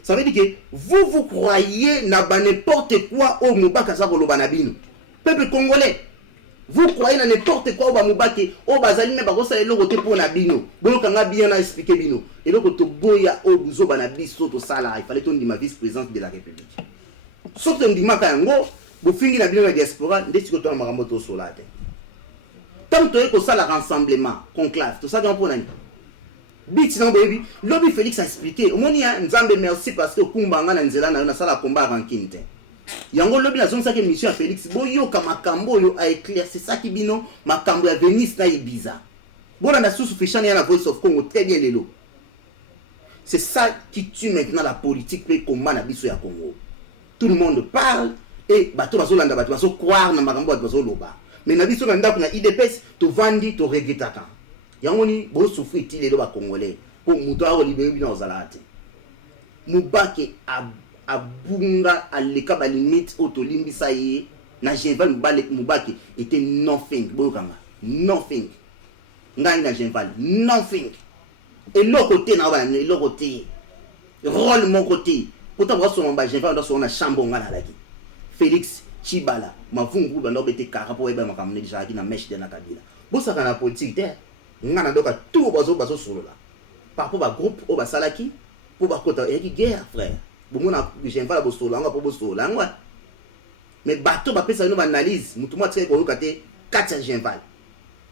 Ça veut dire que vous croyez na n'importe quoi au Mubaka za koloba na bino. Peuple congolais. Vous croyez na n'importe quoi au Mubaka au bazali me bakosa eloko te pour na bino. Bolo kanga bien na expliquer bino. Et donc to boya au buzo bana biso to sala, il fallait ton di ma vice-présidence de la République. Sauf que ndima kango bofingi na bino na diaspora ndeti ko to na makambo to solate tant to eko sala rassemblement conclave to ça pour nani biti na baby lobby Félix a expliqué omoni ya nzambe merci parce que kumbanga na nzela na sala combat rankinte yango lobby na zonsa ke mission ya Félix boyo ka makambo yo a éclaircir ça ki bino makambo ya Venise na Ibiza bona na sous fichane ya na Voice of Congo très bien lelo c'est ça qui tue maintenant la politique pe combat na biso ya Congo tout le monde parle et bato bazolanda bato bazo croire na makambo bato bazoloba mais na biso na ndako na IDPS to vandi to regretaka yango ni bo souffrir ti lelo ba congolais pour muto a libérer bino ozalate Mubake abunga aleka ba limite otolimbisa ye na Genval Mubake était nothing bokanga nothing ngai na Genval nothing et l'autre côté na ba l'autre côté rôle mon côté pourtant ba so mba Genval ndo so na chambo ngana laki Félix Chibala mavungu bando bete karapo eba makamne déjà ki na mesh de na Kabila bosa kana politique te ngana doka tout bazo solola par rapport ba groupe o ba salaki pour ba kota e ki guerre frère bomona Genval bo solanga po bo solanga mais bato ba pesa no ba analyse mutu mo tseke ko kate 4 Genval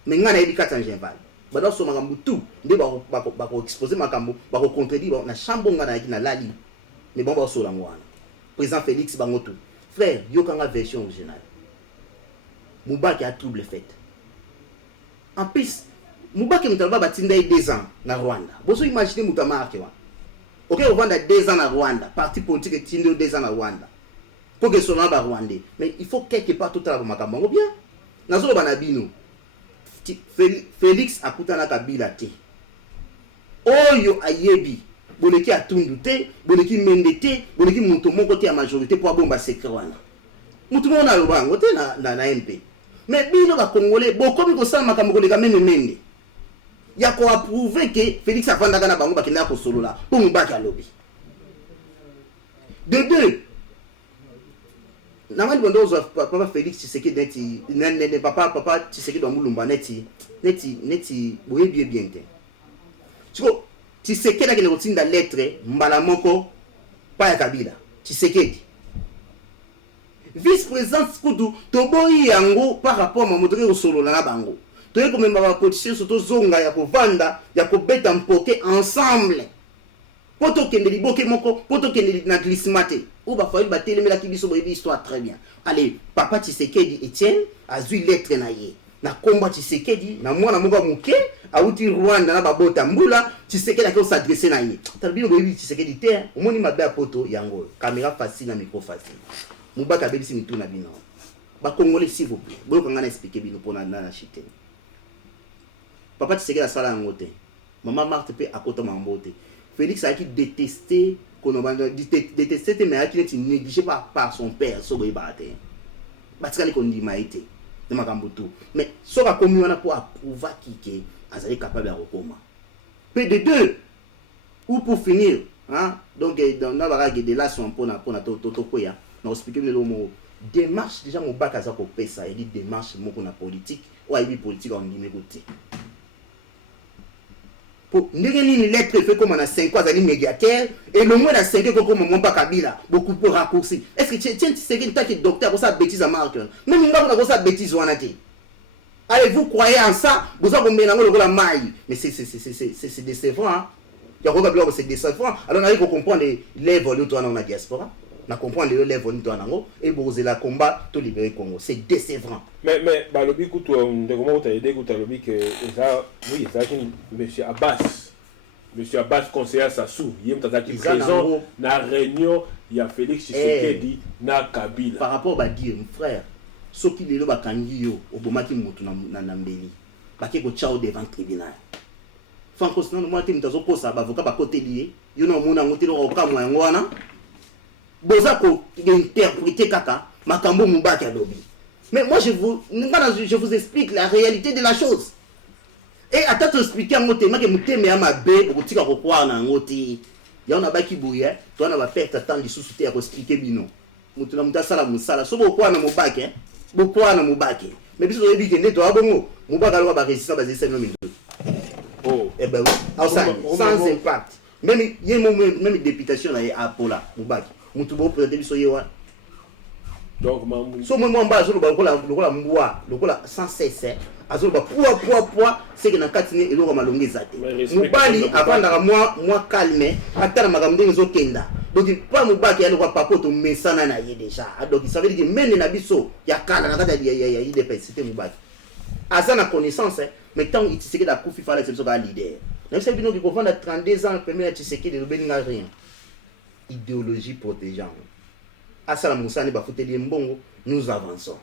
mais ngana ebi 4 Genval bado so makambu tout nde ba ko exposer makambu ba ko contredire na chambo ngana ki na lali mais bon ba solanga wana président Félix bangoto frère, il y a une version originale. Mubake a trouble fait. En plus, Mubake nous a battu 2 ans na Rwanda. Vous imaginez Moutama Akewa. Ok, on vend 2 ans na Rwanda. Parti politique est 2 ans na Rwanda. Pour que ce soit Rwandais. Mais il faut quelque part tout à l'heure. Bien. Nazo Banabino. Félix a coûté na Kabila te. Oyo ayebi. Boneki atundu te, boneki mende te, boneki mutu moko te ya majorité pour bomba secret wana. Mutu mona lobango te na MP. Mais bino ba congolais bokomi ko sala makambo ko leka meme mende. Ya ko approuver que Félix afanda kana bango bakenda ko solola pour Mubake alobi. De deux. Na mali bondo zo papa Félix Tshisekedi neti nene papa Tshisekedi do mulumba neti boyebi bien te. Tiko Tshisekedi akende kotinda lettre mbala moko pa ya Kabila Tshisekedi vice-président kudu toboyi yango par rapport à moto ke solo na bango toye ko memba ba politicien surtout zonga ya kovanda ya kobeta mpoke ensemble poto kende liboke moko poto kende na glissement te ou ba faille ba telemelaki biso boyebi histoire très bien. Allez, papa Tshisekedi Etienne azui lettre na ye na komba Tshisekedi na mwana moko muke auti Rwanda na babota mbula Tshisekedi akio s'adresser na ye talbino boyebi Tshisekedi te omoni mabe ya poto yango caméra facile na micro facile mubaka bebisi mitu na bino ba congolais s'il vous plaît boyo kanga na expliquer bino pona na chite papa Tshisekedi asala yango te maman Marthe pe akota mambo te Félix a qui détesté détesté mais a qui est négligé par son père so boy baté parce qu'il dit maïté de makambutu mais so va commis on a pour approuver qui azali capable de recoma peu de deux ou pour finir hein donc dans la vague de là son pour na toto koya na expliquer le mot démarche déjà mon bac aza ko pesa il dit démarche moko na politique ou aibi politique on dit côté pour une lettre fait comme on a 5 ans à médiateur et le moins à 5 ans comme mon Kabila beaucoup pour raccourci est-ce que tu sais que tu es docteur pour ça bêtise à marque même on a ça bêtise ou allez vous croyez en ça vous avez mélanger le la maille mais c'est décevant hein il y a quoi c'est décevant alors on arrive à comprendre les vols toi dans la diaspora na comprendre les vols toi nango et vous la combat to libérer Congo c'est décevant mais bah le but toi de comment tu as aidé tu as le but que ça oui ça monsieur Abbas conseiller Sassou yem tazaki présent na réunion il y a Félix Tshisekedi na Kabila par rapport à dire mon frère ce qui lelo bakangi yo obomaki mutu na mbeli baki ko chao devant tribunal franco sinon moi tim tazo posa ba avocat ba côté lié yo na mona ngotelo ko kamwa ngwana boza ko interpréter kaka makambo mubaki adobi mais moi je vous explique la réalité de la chose et attends te expliquer en moté que muteme ya mabe ko tika ko kwa na ngoti ya na baki buye to na ba perte temps li sous ya ko expliquer bino mutu na mutasala musala so bo kwa na mubaki beaucoup na mubaki mais biso yebi kende to abongo mubaka lo ba resistant basé 5 minutes oh et ben oui sans impact même députation na apola mubaki mutu bo présenter biso yewa donc mamu so moi mba zo ba lokola mbwa lokola sans cesse azo ba poids c'est que na katine eloko malongi zate mubali avanda moi calme atala makambo nzo kenda donc pas mubaki ya lokwa papoto mesana na ye déjà donc ça veut dire que mene na biso ya kala na kata ya IDP c'était mubaki azana connaissance mais tant il Tshisekedi da kufi fala c'est ça leader même c'est bino qui comprend 32 ans premier Tshisekedi de beninga rien idéologie protégeant asala musani ba futeli mbongo nous avançons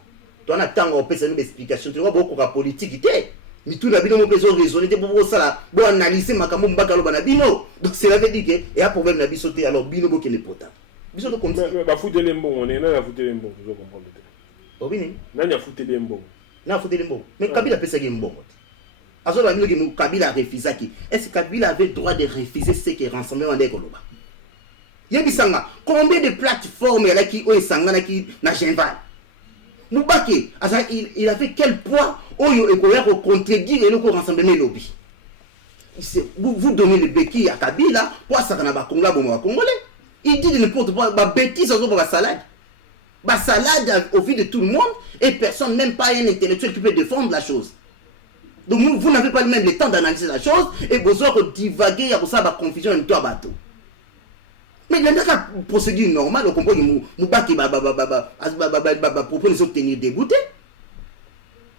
toi na tango opesa une explication tu vois beaucoup ka politique té mitu na bino mo besoin raisonner té pour ça bo analyser makambo mbaka lo bana bino donc cela veut dire que et a problème na biso té alors bino bo kene pota biso to comme ça ba futeli mbongo on est na futeli mbongo je comprends peut-être obini nani a futeli mbongo na futeli mbongo mais Kabila pesa ki mbongo azo ba bino ki Kabila refusé ki est-ce que Kabila avait droit de refuser ce qui rassemblement de Koloba yebisanga combien de plateformes là qui o esangana qui na Genval Mubaki il a fait quel poids oyo ekoya ko contredire le rassemblement lobby vous donnez le béquille à Kabila pour ça na ba Congolais il dit de n'importe quoi ba bêtise zo ba salade au vu de tout le monde et personne même pas un intellectuel qui peut défendre la chose donc vous n'avez pas même le temps d'analyser la chose et besoin de divaguer ya ko ça ba confusion en toi bateau. Mais il y a une procédure normale, on comprend que Moubaki propose de tenir dégoûté.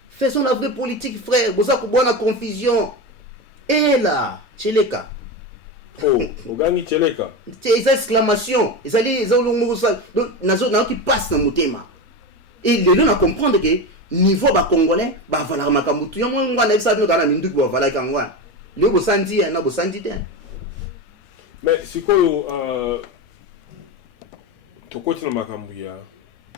Faisons la vraie politique, frère. Vous avez une confusion. Et là, Tcheleka. Oh, vous gagnez Tcheleka. C'est des exclamations. Ils ont qui passent dans mon thème. Et les gens ont comprendre que niveau congolais, voilà, ma kamoutou. Il y a un monde qui a mindu qui va voilà kangwa. Le bosandi, na bosandi. Mais si quoi tu continues ma cambuya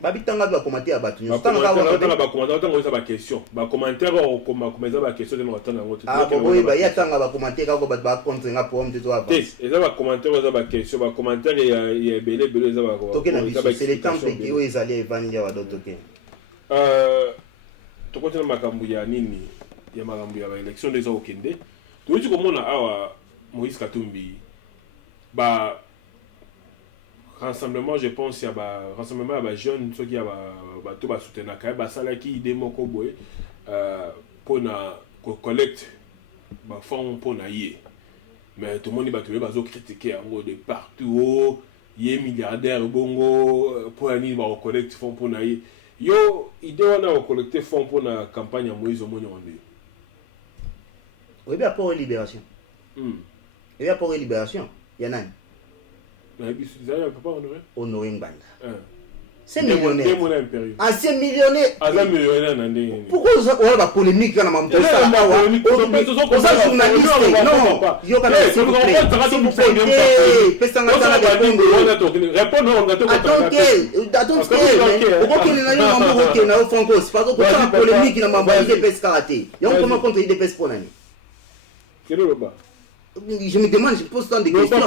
babitanga ba commenter à batu ba commenter ba question ba commentaire au commenter ba question de nous attendre ngoti ah boy ba ya tanga ba commenter ka ko ba contre nga pour te toi et ça ba commentaire za ba question ba commentaire ya belé za ba ko c'est le temps que o ezali evanja wa d'autres que tu continues ma cambuya nini ya makambuya ba élection des okende tu komona awa Moïse Katumbi bah rassemblement je pense il y a bah rassemblement à bah jeunes ceux qui a bah tout bah soutenir quand bah ça là qui idée moko boy pour collecte ba fonds pour na yé mais tout le monde va critiquer en gros de partout yé milliardaire bongo pour ani ba collecte fonds pour na yé yo idée on a collecter fonds pour la campagne à Moïse au Moyen oui bien pour libération et bien pour libération Yanan Honoré Mbanda c'est millionnaire. Ancien millionnaire. Pourquoi on a la polémique dans la même chose? On a journaliste. Non, il y a s'il vous plaît. Je me demande, je pose tant de questions.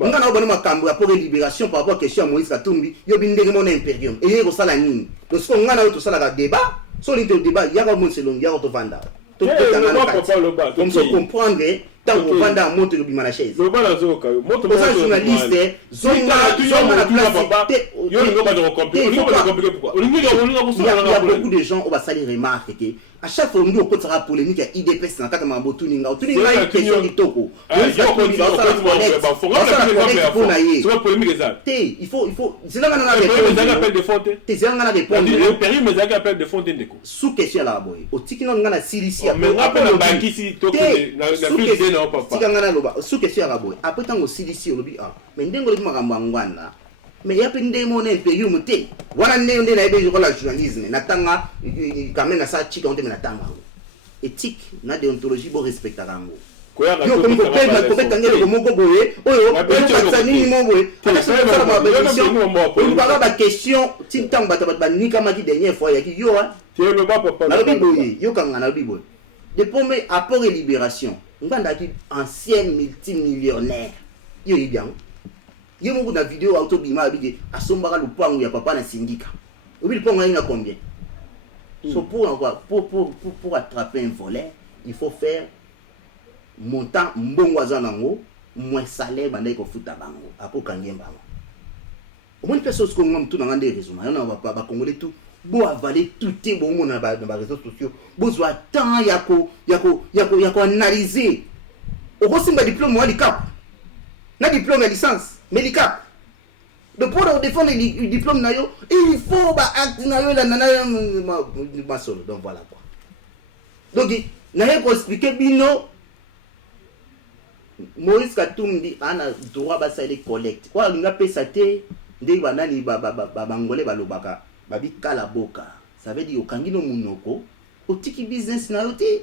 On a un makambo pour libération par rapport à la question à Moïse Katumbi. Il y a une mon impérium. Et il y a ça la ligne. Donc, si on a un débat, sur le débat, il y a un selon, il y a un vanda. Comme ça, comprendre, tant qu'on vanda monte le bimana chaise. Le journaliste, il y a beaucoup de gens, on va salir remarque que à chaque fois nous on sera polémique à IDPS dans kaka mambo tuninga tuninga une question du toko il faut c'est là qu'on a répondre sous question là boy au tiki non ngana silisi après la banki si toko sous question là boy après tant au silisi au lobby mais ndengo le makambo ngwana mais il y a plein de monde impérium té wana né on est là ben la journalisme natanga quand même na ça tika on te natanga éthique na déontologie bo respecta rango yo comme ko penda ko betangele ko moko boye oyo ba nini mo boye on va ba question tintam ba nika ma di dernière fois ya ki yo le bas papa na boye yo kanga na boye depuis mais apport et libération nganda ki ancien multimillionnaire yo bien il y a une vidéo autobima habité à Sombara le point où il y a papa dans syndicat. Au bout du point il y a combien? Pour attraper un volet, il faut faire montant mbongwazanango moins salaire bandai ko futa bango apo kangé bango. Au moins personne qu'on a tout dans des réseaux, on va pas congolais tout. Bo avaler tout est bon on a dans réseaux sociaux. Besoin temps yako analyser. Au gros simba diplôme handicap. Na diplôme et licence. Médical. De pour défendre le diplôme nayo, il faut ba acte nayo la nana ma solo. Donc voilà quoi. Donc nayo ko expliquer bino Moïse Katumbi ana droit ba ça les collecte. Quoi nga pesa te ndé banani ba ngolé ba lobaka ba bi kala boka. Ça veut dire okangino munoko otiki business nayo te.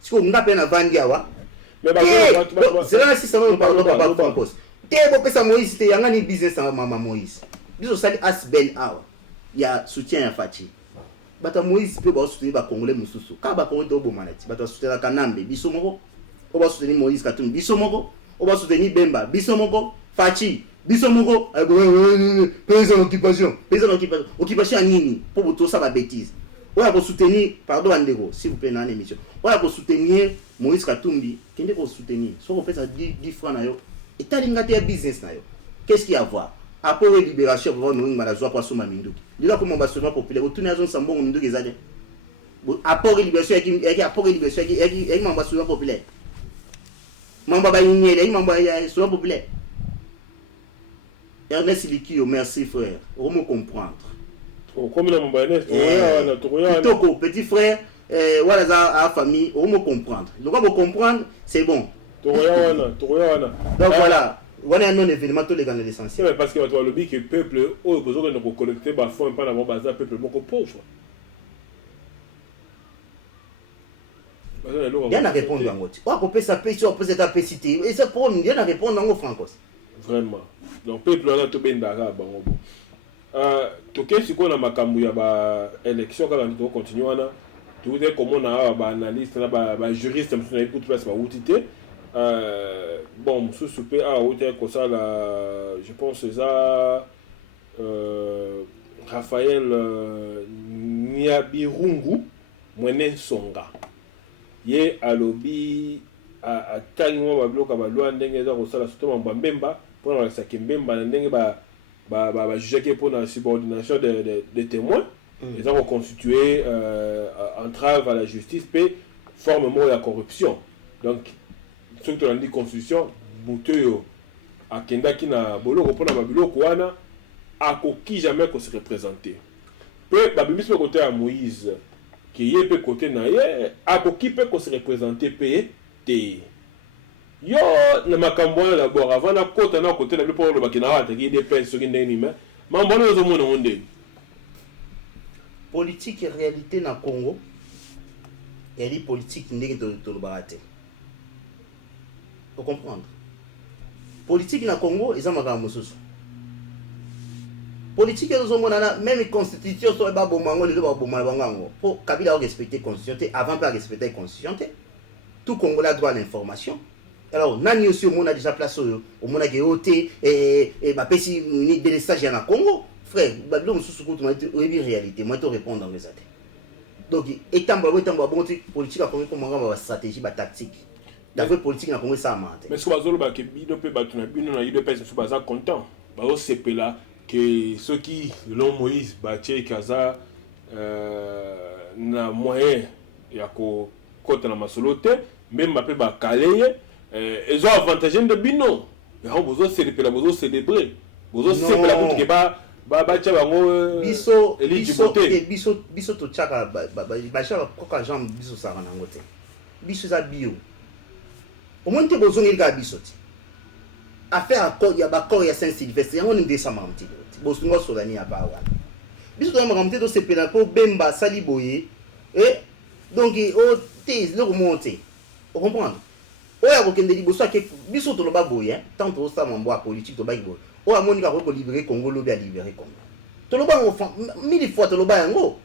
Siko nga pe na vandi awa. Mais c'est là si ça va parler pas poste. Tebo pesa Moïse te yanga ni business à mama Moïse. Biso sali asben awa. Ya soutien ya Fachi. Bata Moïse pe ba soutenir ba congolais mususu. Ka ba congolais do manati. Bata soutenir Kanambe biso moko. O ba soutenir Moïse Katumbi biso moko. O ba soutenir Bemba biso moko. Fachi biso moko. Paysan occupation. Occupation à nini pour boto ça ba bêtise. On va soutenir, pardon Andego, s'il vous plaît, dans l'émission. On va soutenir Moïse Katumbi. Qui est pour soutenir? Si on fait ça 10 francs, et t'as un business. Qu'est-ce qu'il y a à voir? Après la libération, on va nous dire que on va nous dire comment on va se faire populaire. On va tourner à son bon, on va nous dire après la libération, il y a un va se faire populaire. Mamba ba yinye, il mamba se faire populaire. Ernest Likio, merci frère. On va comprendre. Petit frère, voilà la famille, on va comprendre. Donc on va comprendre, c'est bon. Donc voilà, voilà un non-événement, tout les gars l'essentiel. Parce que tu as le but que le peuple, au besoin de nous collecter, il faut un peu d'avoir bazar, peuple beaucoup pauvre. Il y en a répondu en mode. On peut s'appeler, on peut s'appeler, et ça pour il y en a répondu en francos. Vraiment. Donc peuple là tout bien d'arabe. Tout qu'est-ce qu'on a makambu ya ba élection quand on continue on a tout est comme on a ba analyste là ba juriste on a écoute place ba outité bon sous souper à hauteur comme ça là je pense ça Raphaël Niabirungu Mwenen Songa ye alobi a tango ba bloka ba loi ndenge za ko sala surtout mbemba pour la sakembemba ndenge ba juger pour la subordination de témoins. Ils ont constitué entrave à la justice, puis forme moko ya corruption. Donc soki tolandi constitution moto oyo akendaki na boloko mpona babiloko wana akoki jamais ko se représenter. Pe babimisi pe côté ya Moïse ki ye pe côté na ye akoki pe ko se représenter pe te. Yo na makambo wana d'abord avant na kota na côté na bipo lo bakina wata ki des pèses soki ndeni mais mambo na zo mona monde politique réalité na Congo et les politiques ndenge to barate. Faut comprendre. Politique na Congo ils ont makambo mosusu. Politique ezo mona même constitution so ba bomango le ba bomala bango. Pour Kabila respecter constitution avant pas respecter constitution. Tout Congolais a droit à l'information. Alors nani aussi on a déjà place au mona ke oté et ba pesi ni délestage na Congo. Frère, ba bilo mosusu ko to rebi réalité, moi to répondre dans les até. Donc étant bon politique a Congo comme ba stratégie ba tactique. D'après politique na Congo ça mante. Mais ce que bazolo ba ke bino pe ba tuna bino na UDPS so baza content. Ba o sepela que ceux qui l'ont Moïse Baché Kaza na moyen ya ko kota na masolote même appelé ba kaleye ils ont avantage de bino ya on besoin célébrer besoin célébrer besoin célébrer pour que ba tcha bango biso to chaka ba chaka koka jambe biso sa na ngote biso za bio au moins te besoin il ga biso ti affaire accord ya ba corps ya Saint-Sylvestre ya on ndesama mti bosungo solani ya ba wana biso to makamte to sepela ko bemba sali boye donc o te le remonter on comprendre oya ko kende liboso ke biso to lo ba boye tant to sa mambo politique to ba boye o amoni ka ko libérer Congo lo bien libérer Congo to lo ba mille fois to lo ba yango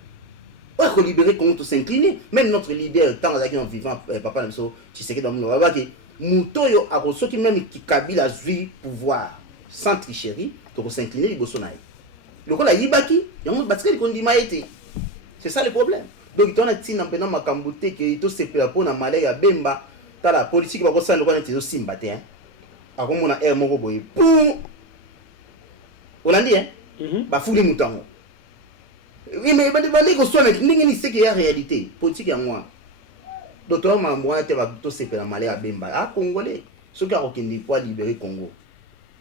o ko libérer Congo to s'incliner même notre leader tant azaki en vivant papa Namso Tshisekedi dans le ba ke mutoyo a soki même ki Kabila zui pouvoir sans tricherie to s'incliner liboso na ye lokola yibaki yango batikeli kondima ete c'est ça le problème. Donc on a tina mpena makambo te ke to sepela pona malaya ya bemba tala politique ba ko sala lokana te zo simba te akomona air moko boye pou olandi ba fuli mutango oui mais ba ko sona ndenge ni seke ya réalité politique ya moi docteur mambo ate ba to sepela malaya ya bemba a congolais soki akokende po libérer Congo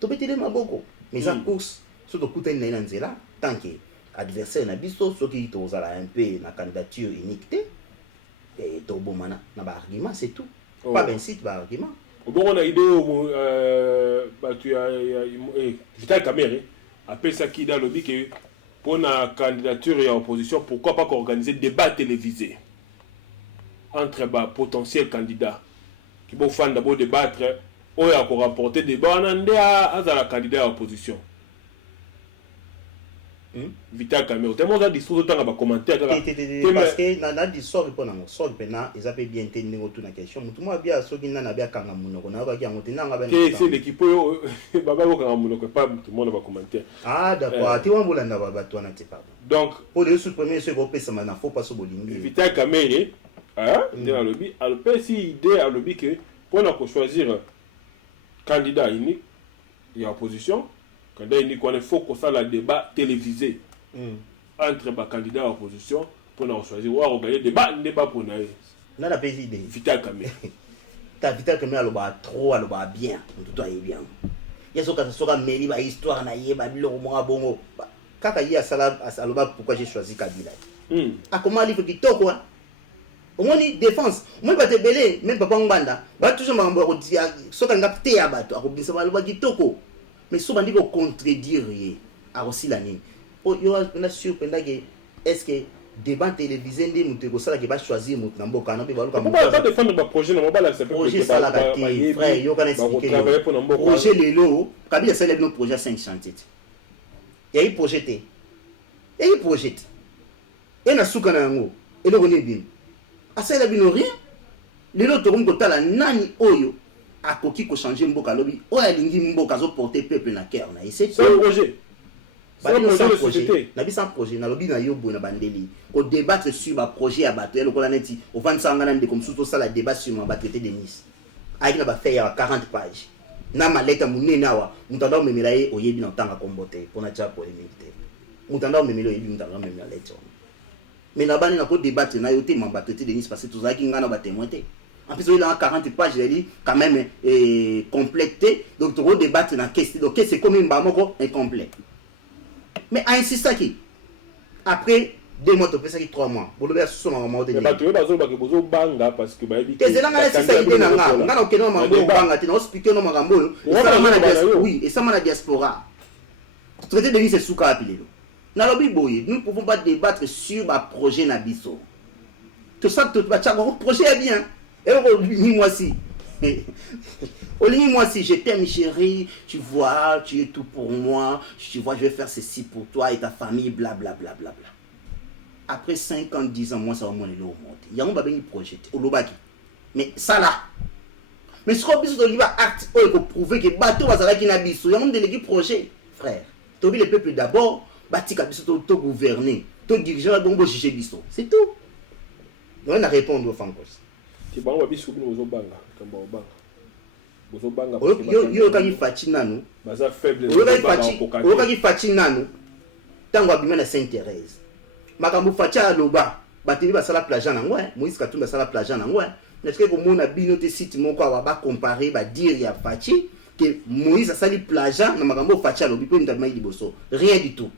to betele maboko mais en course surtout kutani na nzela tant que adversaire na biso soki to zala un peu na candidature unique te et to bomana na ba argument c'est tout pas ben site ba argument bon on a idée bah tu as Vital Kamerhe appelle ça qui dans le but que pour la candidature et opposition pourquoi pas organiser débat télévisé entre bah potentiels candidats qui vont faire d'abord débattre ou ya ko rapporter débat on a la candidat à opposition. Vital Kamerhe tellement ça discours autant ba commentaire parce que na discours pour nango sort pena ils appellent bien tenir autour na question mutu mo bia soki na bia kanga munoko na ba kia mutena nga ba c'est l'équipe baba ko kanga munoko pas tout le monde va commenter d'accord ti wambola nda ba toi na te pas donc pour le sous premier ce ko pesa na faut pas so bolingi Vital Kamerhe de la lobby al pesi idée à lobby que pour na ko choisir candidat unique et opposition. Quand il qu'on faut qu'on fasse le débat télévisé entre les candidats à l'opposition pour nous choisir ou organiser débat pour nous. On a la petite idée. Vital Kamerhe. Ta Vital Kamerhe elle va trop, elle va bien. Tout est bien. Il y a ce que ça mêler la histoire na yé ba bilo mo bongo. Kaka yi asala asaloba pourquoi j'ai choisi Kabila. A comment livre qui toko au moins ni défense. Moi ba te belé même papa nganda. Ba toujours mambo ko dia soka ngapte ya bato akobisa baloba ki toko. Mais souvent on dit qu'on contredire à aussi la ligne. On a sûr que est-ce que débat télévisé nous te ça qui va choisir mon namboka na be baluka mo pas défendre ba projet na mobile c'est projet ça la bâti frère yo kana expliquer projet lelo Kabila ça le projet 5 chantiers il y a eu projeté et na suka na ngo et le connaît bien asa la bino rien lelo to ko tala nani oyo akoki ko changer mboka lobi o alingi mboka zo porter peuple na cœur na essayer c'est un projet na bisa projet na lobi na yobo na bandeli ko débattre sur ba projet ya bato le kola neti o vansa ngana ndé comme surtout ça la débat sur ma traité de Nice avec na ba faire 40 pages na maleta munene awa mutanda memela ye oyebi na tanga kombote pona cha polémique te mutanda memelo yebi mutanda memela leto mais là-bas il y a un débat na yoté mamba traité Denis parce que tout ça qui ngana ba témoin. En plus il a 40 pages il dit quand même complété donc tu débattre dans question donc c'est comme un bamoko incomplet. Mais à insister qui après 2 mois tu fais ça qui 3 mois. Pour le faire sur ma maman de. Mais tu veux besoin banga parce que ba et c'est là nga c'est idée na nga nga na okeno mambo banga te na expliquer no magambo oui et ça na diaspora. Traité Denis c'est souka apilelo. Na lobi boye nous ne pouvons pas débattre sur un projet nabiso. Tout ça tout projet est bien. Et moi si. Moi si je t'aime chérie, tu vois, tu es tout pour moi, tu vois, je vais faire ceci pour toi et ta famille, bla bla bla bla bla. Après 5 ans, 10 ans, moi ça va monter au monde. Il y a un projet au Lobaki. Mais ça là. Mais ce qu'on peut dire acte pour prouver que bateau va s'arrêter na biso. Il y a un délégué projet, frère. Tu le peuple d'abord, bâti biso to gouverner, to diriger donc juger biso. C'est tout. On a répondre aux femmes. Yo kaki fachi nanu baza faible okaki fachi nanu tango abima na Sainte-Thérèse makambo fachi aloba bateli basala plagiat nango Moïse Katumbi basala plagiat nango est-ce que komona bino te site moko awa ba comparer ba dire ya fachi que Moïse asali plagiat na makambo fachi alobi pe ndamai liboso rien du tout.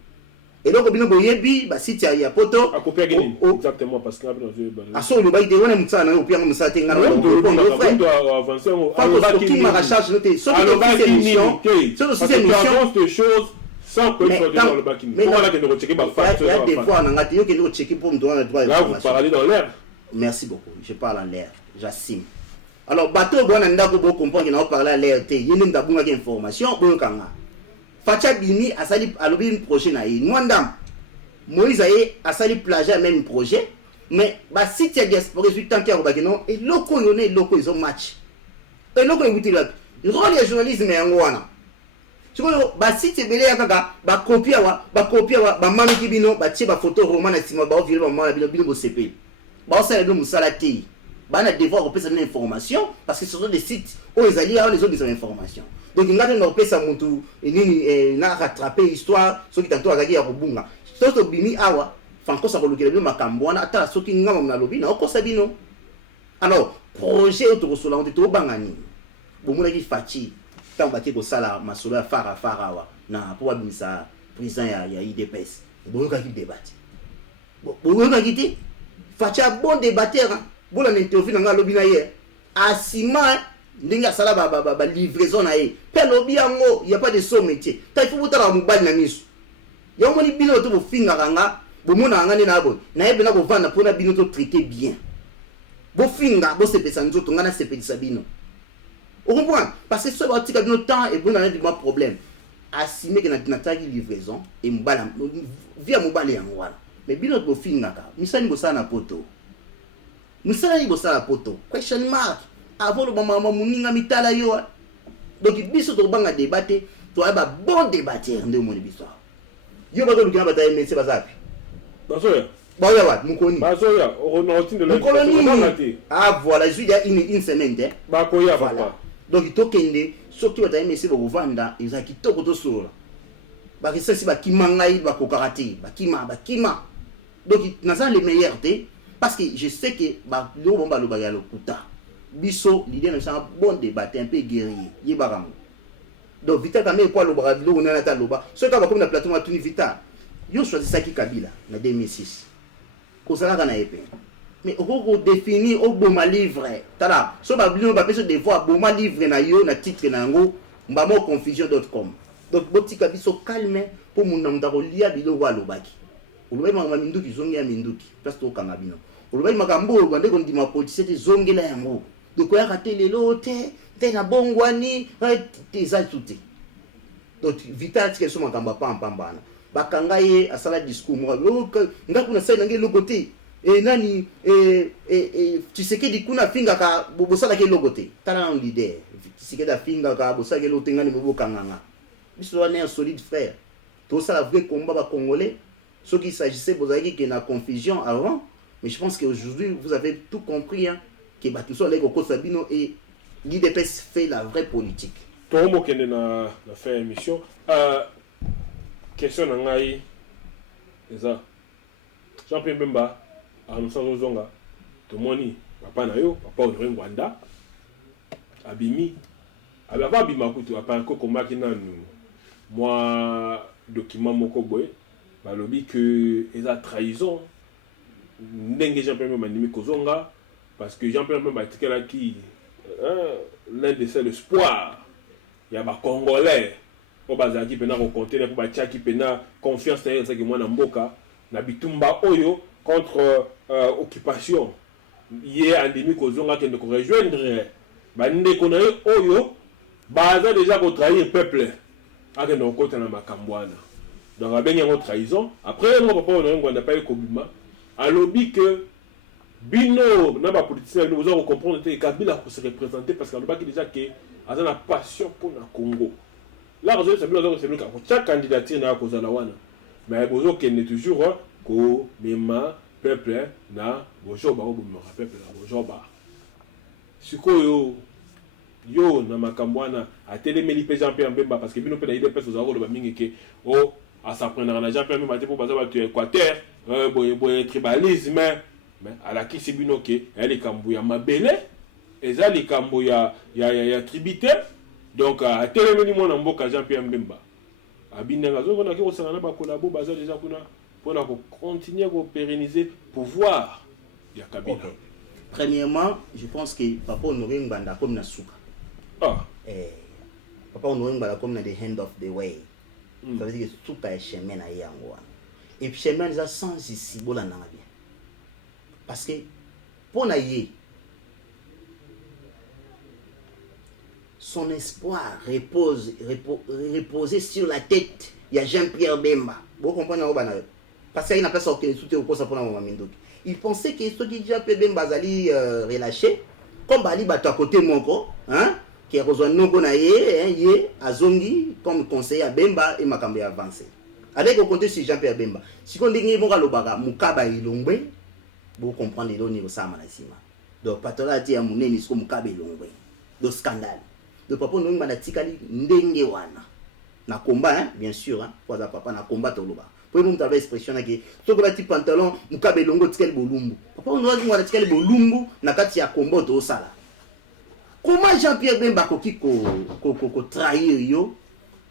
Et donc bino boyebi ba site ya poto a copier exactement parce que na bino aso lo ba ide wana mtsana yo pia mtsana te ngana do avancer au qui ma recherche noté sur cette émission sur cette émission de choses sans que soit dans le bac mais comment là que de rechecker ba fact il y a des fois on a ngati yo que de checker pour me donner le droit là vous parlez dans l'air. Merci beaucoup, je parle en l'air, j'assume. Alors bateau bon ndako bo comprendre que na parler à l'air te yene ndabunga ki information bo kanga Facha Bini a sali alobi un projet na ye. Mwandam Moïse aye a sali plagiat même projet mais ba site ya diaspora suis tant qu'il y a bakeno et loko yone loko ils ont match. Et loko écouter là. Rôle ya journalisme yango wana. Tu vois ba site belé ya kaka ba copie wa ba maniki bino ba tie ba photo roman na sima ba vile ba mala bino bo CP. Ba ça le musala te. Ba na devoir repérer une information parce que ce sont des sites où ils allaient avoir les autres informations. Donc il y a un peu ça montou et n'a rattrapé histoire ceux qui tantôt agagi ya kubunga soto bini awa fanko sa kolukela bino makambwana ata soki ngama na lobi na okosa bino alors projet auto sola on te bangani bomuna ki fachi tant ba ki ko sala masolo ya fara wa na po abimisa président ya IDPS boyoka ki débat boyoka ki ti fachi a bon débatteur bola na interview na lobi na ye asima ndinga sala ba livraison na ye pelobi yango il y a pas de son métier ta il faut botala mobali na miso ya mo li bino to bofinga kanga bomona ngane na bo na ye bena ko vanda pona bino to traiter bien bofinga bo sepesa nzoto ngana sepedisa bino on comprend parce que ce va tika bino temps et bon na di ma problème assumer que na taki livraison et mbala via mobali yango wala mais bino to bofinga ka misani bosana poto question mark avant le moment muninga mitala yo donc biso to banga débattre to aba bon débatteur nde mo biso yo ba ko lukina bataye messe bazapi bazoya bazoya wat mukoni bazoya on de la ah voilà je il y a une semaine ba ko ya voilà donc to kende soki bataye messe ba kovanda ezaki toko to sola ba kisasi ba kimangai ba kokarate ba kima donc naza les meilleurs te parce que je sais que ba lo bomba lo ba ya lokuta biso l'idée de ça bon débat un peu guerrier yebaram donc vita quand même quoi le bras on a ta loba ce ka ba comme na plateau ma tuni vita yo choisi ça qui Kabila na 2006 ko sala kana épée mais on définir au bon livre tala so ba bino ba peso devoir bon livre na yo na titre na ngo mbamo confusion.com donc botika biso calme pour mon ndako lia bilo wa lobaki olobai ma minduki zongi ya minduki parce to kanga bino olobai makambo olobande ko ndima police te zongela yango de quoi rater les lotes na bongwani des ajoutés donc vital que so makamba pambana bakanga ye asala discours mo ngaku na sai nange logote et nani tu sais que di kuna finga ka bosala ke logote tala un leader tu sais que da finga ka bosala ke logote ngani bobo kanganga biso wana solide frère tout ça la vrai combat ba congolais ce qui s'agissait bozaki que na confusion avant mais je pense qu'aujourd'hui vous avez tout compris hein que Batuso Lego Sabino et l'IDPS fait la vraie politique. Tomo kende na faire émission. Question na ngai. Eza. Jean-Pierre Bemba. Arnosa Zozonga tomoni papa na yo papa Honoré Ngwanda abimi ababa bima kutu apa ko komaki nanu moi document moko boy balobi que eza trahison ndenge Jean-Pierre Bemba ndimi kozonga parce que Jean-Pierre Bemba tikela ki l'un de ses espoirs ya ba congolais o bazaki pena ko compter pour ba tiaki pena confiance na yesa ke mwana mboka na bitumba oyo contre occupation ye andimi kozonga ke ndeko rejoindre bande konaye oyo baza déjà ko trahir peuple ake ndo kota na makambwana donc abengi ngo trahison après mon papa on ngo n'a pas ekobima alobi que bino na ba politiciens nous allons comprendre que Kabila ko se représenter parce qu'il a déjà que aza na passion pour na Congo là raison c'est bien c'est que chaque candidature na ko zala wana mais bozo kende toujours ko mema peuple na bojo ba ko me peuple na bojo ba sikoyo yo na makambwana atelemeli pe Jean-Pierre Bemba parce que bino pe na ide pesa za ko ba mingi ke o à s'apprendre na Jean-Pierre Bemba pour baza ba tu Équateur boye tribalisme mais à la qui c'est bino ke elle kambu ya mabele eza likambo ya tributaire donc atelemeli mona mboka Jean-Pierre Bemba abinenga zo kona ki ko sanga na ba collabo baza déjà kuna pour continuer à pérenniser pouvoir ya Kabila. Okay. Premièrement, je pense que Papa Honoré Ngwanda comme na souka. Papa Honoré Ngwanda comme na the hand of the way. Ça veut dire que souka est chemin na yango. Et puis chemin déjà sans ici bola na bien. Parce que pour na yé son espoir reposé sur la tête ya Jean-Pierre Bemba. Vous comprenez au bana parce qu'il n'a pas sorti tout au cours pour la Mindoki. Il pensait que ce qui Jean-Pierre Bemba allait relâcher comme Bali bato à côté moko hein qui a rejoint Nongo na yé azongi comme conseiller à Bemba et makambe avancé. Avec au côté sur Jean-Pierre Bemba. Si on dit ngo lobaga mukaba ilongwe vous comprendre le niveau ça manasima. Donc patola ti ya muneni so mukaba ilongwe. Do scandale. De papa nous ngana tikali ndenge wana. Na combat hein bien sûr hein kwa papa na combat toloba. Pour nous t'avais expression na ke to ko ti pantalon mukabe longo tikali bolumbu. Papa on doit ngwana tikali bolumbu na kati ya combat to sala. Comment Jean-Pierre Bemba ko trahir yo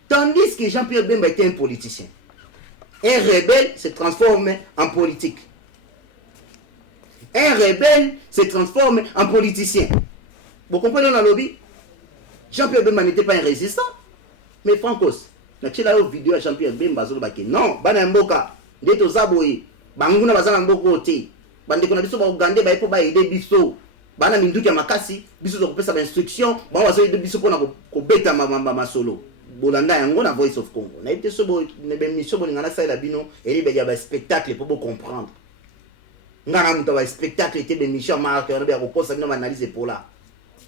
tandis que Jean-Pierre Bemba était un politicien. Un rebelle se transforme en politique. Un rebelle se transforme en politicien. Vous comprenez dans le lobby? Jean-Pierre Bemba n'était pas un résistant. Mais Francos, na tchela yo vidéo à Jean-Pierre Bemba zolo bake non, bana mboka, ndeto zaboye, banguna bazana mboko ote. Bande kona biso ba Uganda ba ipo ba ide biso. Bana minduki ya makasi, biso zo kopesa ba instruction, ba wazo ide biso pona ko beta masolo. Bolanda yango na Voice of Congo. Na ite so bo ne be mission bo ngana sa la bino, eli be ya ba spectacle pour bo comprendre. Ngana muta ba spectacle était be mission marque, on be ko posa bino analyse pour là.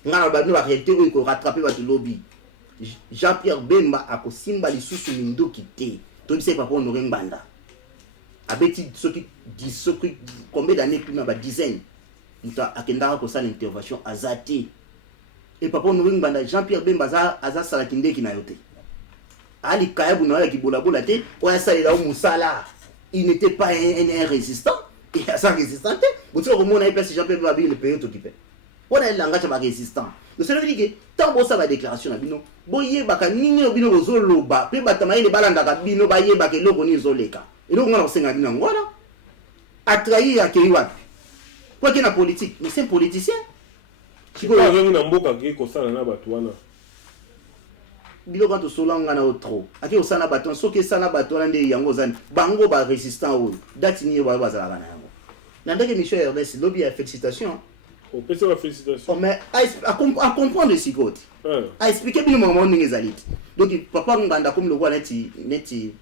Ngana ba bino ba réalité ko rattraper ba lobby. Jean-Pierre Bemba a ko simba lisusu mindoki te. To sais Papa Honoré Ngwanda. Abeti soki combien d'années plus na ba dizaine. Muta akenda ko sa l'intervention azati. Et Papa Honoré Ngwanda Jean-Pierre Bemba aza sala kindeki na yote. Ali kayabu na ya kibola bola te, o ya sala musala. Il n'était pas un résistant. Il a sa résistante. Vous savez comment on a passé Jean-Pierre Bemba le pays tout qui fait. On a langage ba résistant. Donc ça veut dire que tant bo ça va déclaration na bino, boye baka nini no bino bozoloba, pe batama ile balanda ka bino baye baka loko ni zoleka. Et donc on a senga bino ngwana. A trahir à Kiriwa. Quoi qu'il y a politique, mais c'est un politicien. Si vous avez un mboka qui concerne na batwana. Bilo quand to solanga na trop. Aki osana baton, so ke sana baton nde yango zan. Bango ba résistant o. Dati ni ba bazala na yango. Nandeke Michel Ernest lobby à félicitations. On peut se faire félicitations. Mais à comprendre les côté. À expliquer bien moment ningi zaliti. Donc papa nganda comme le roi neti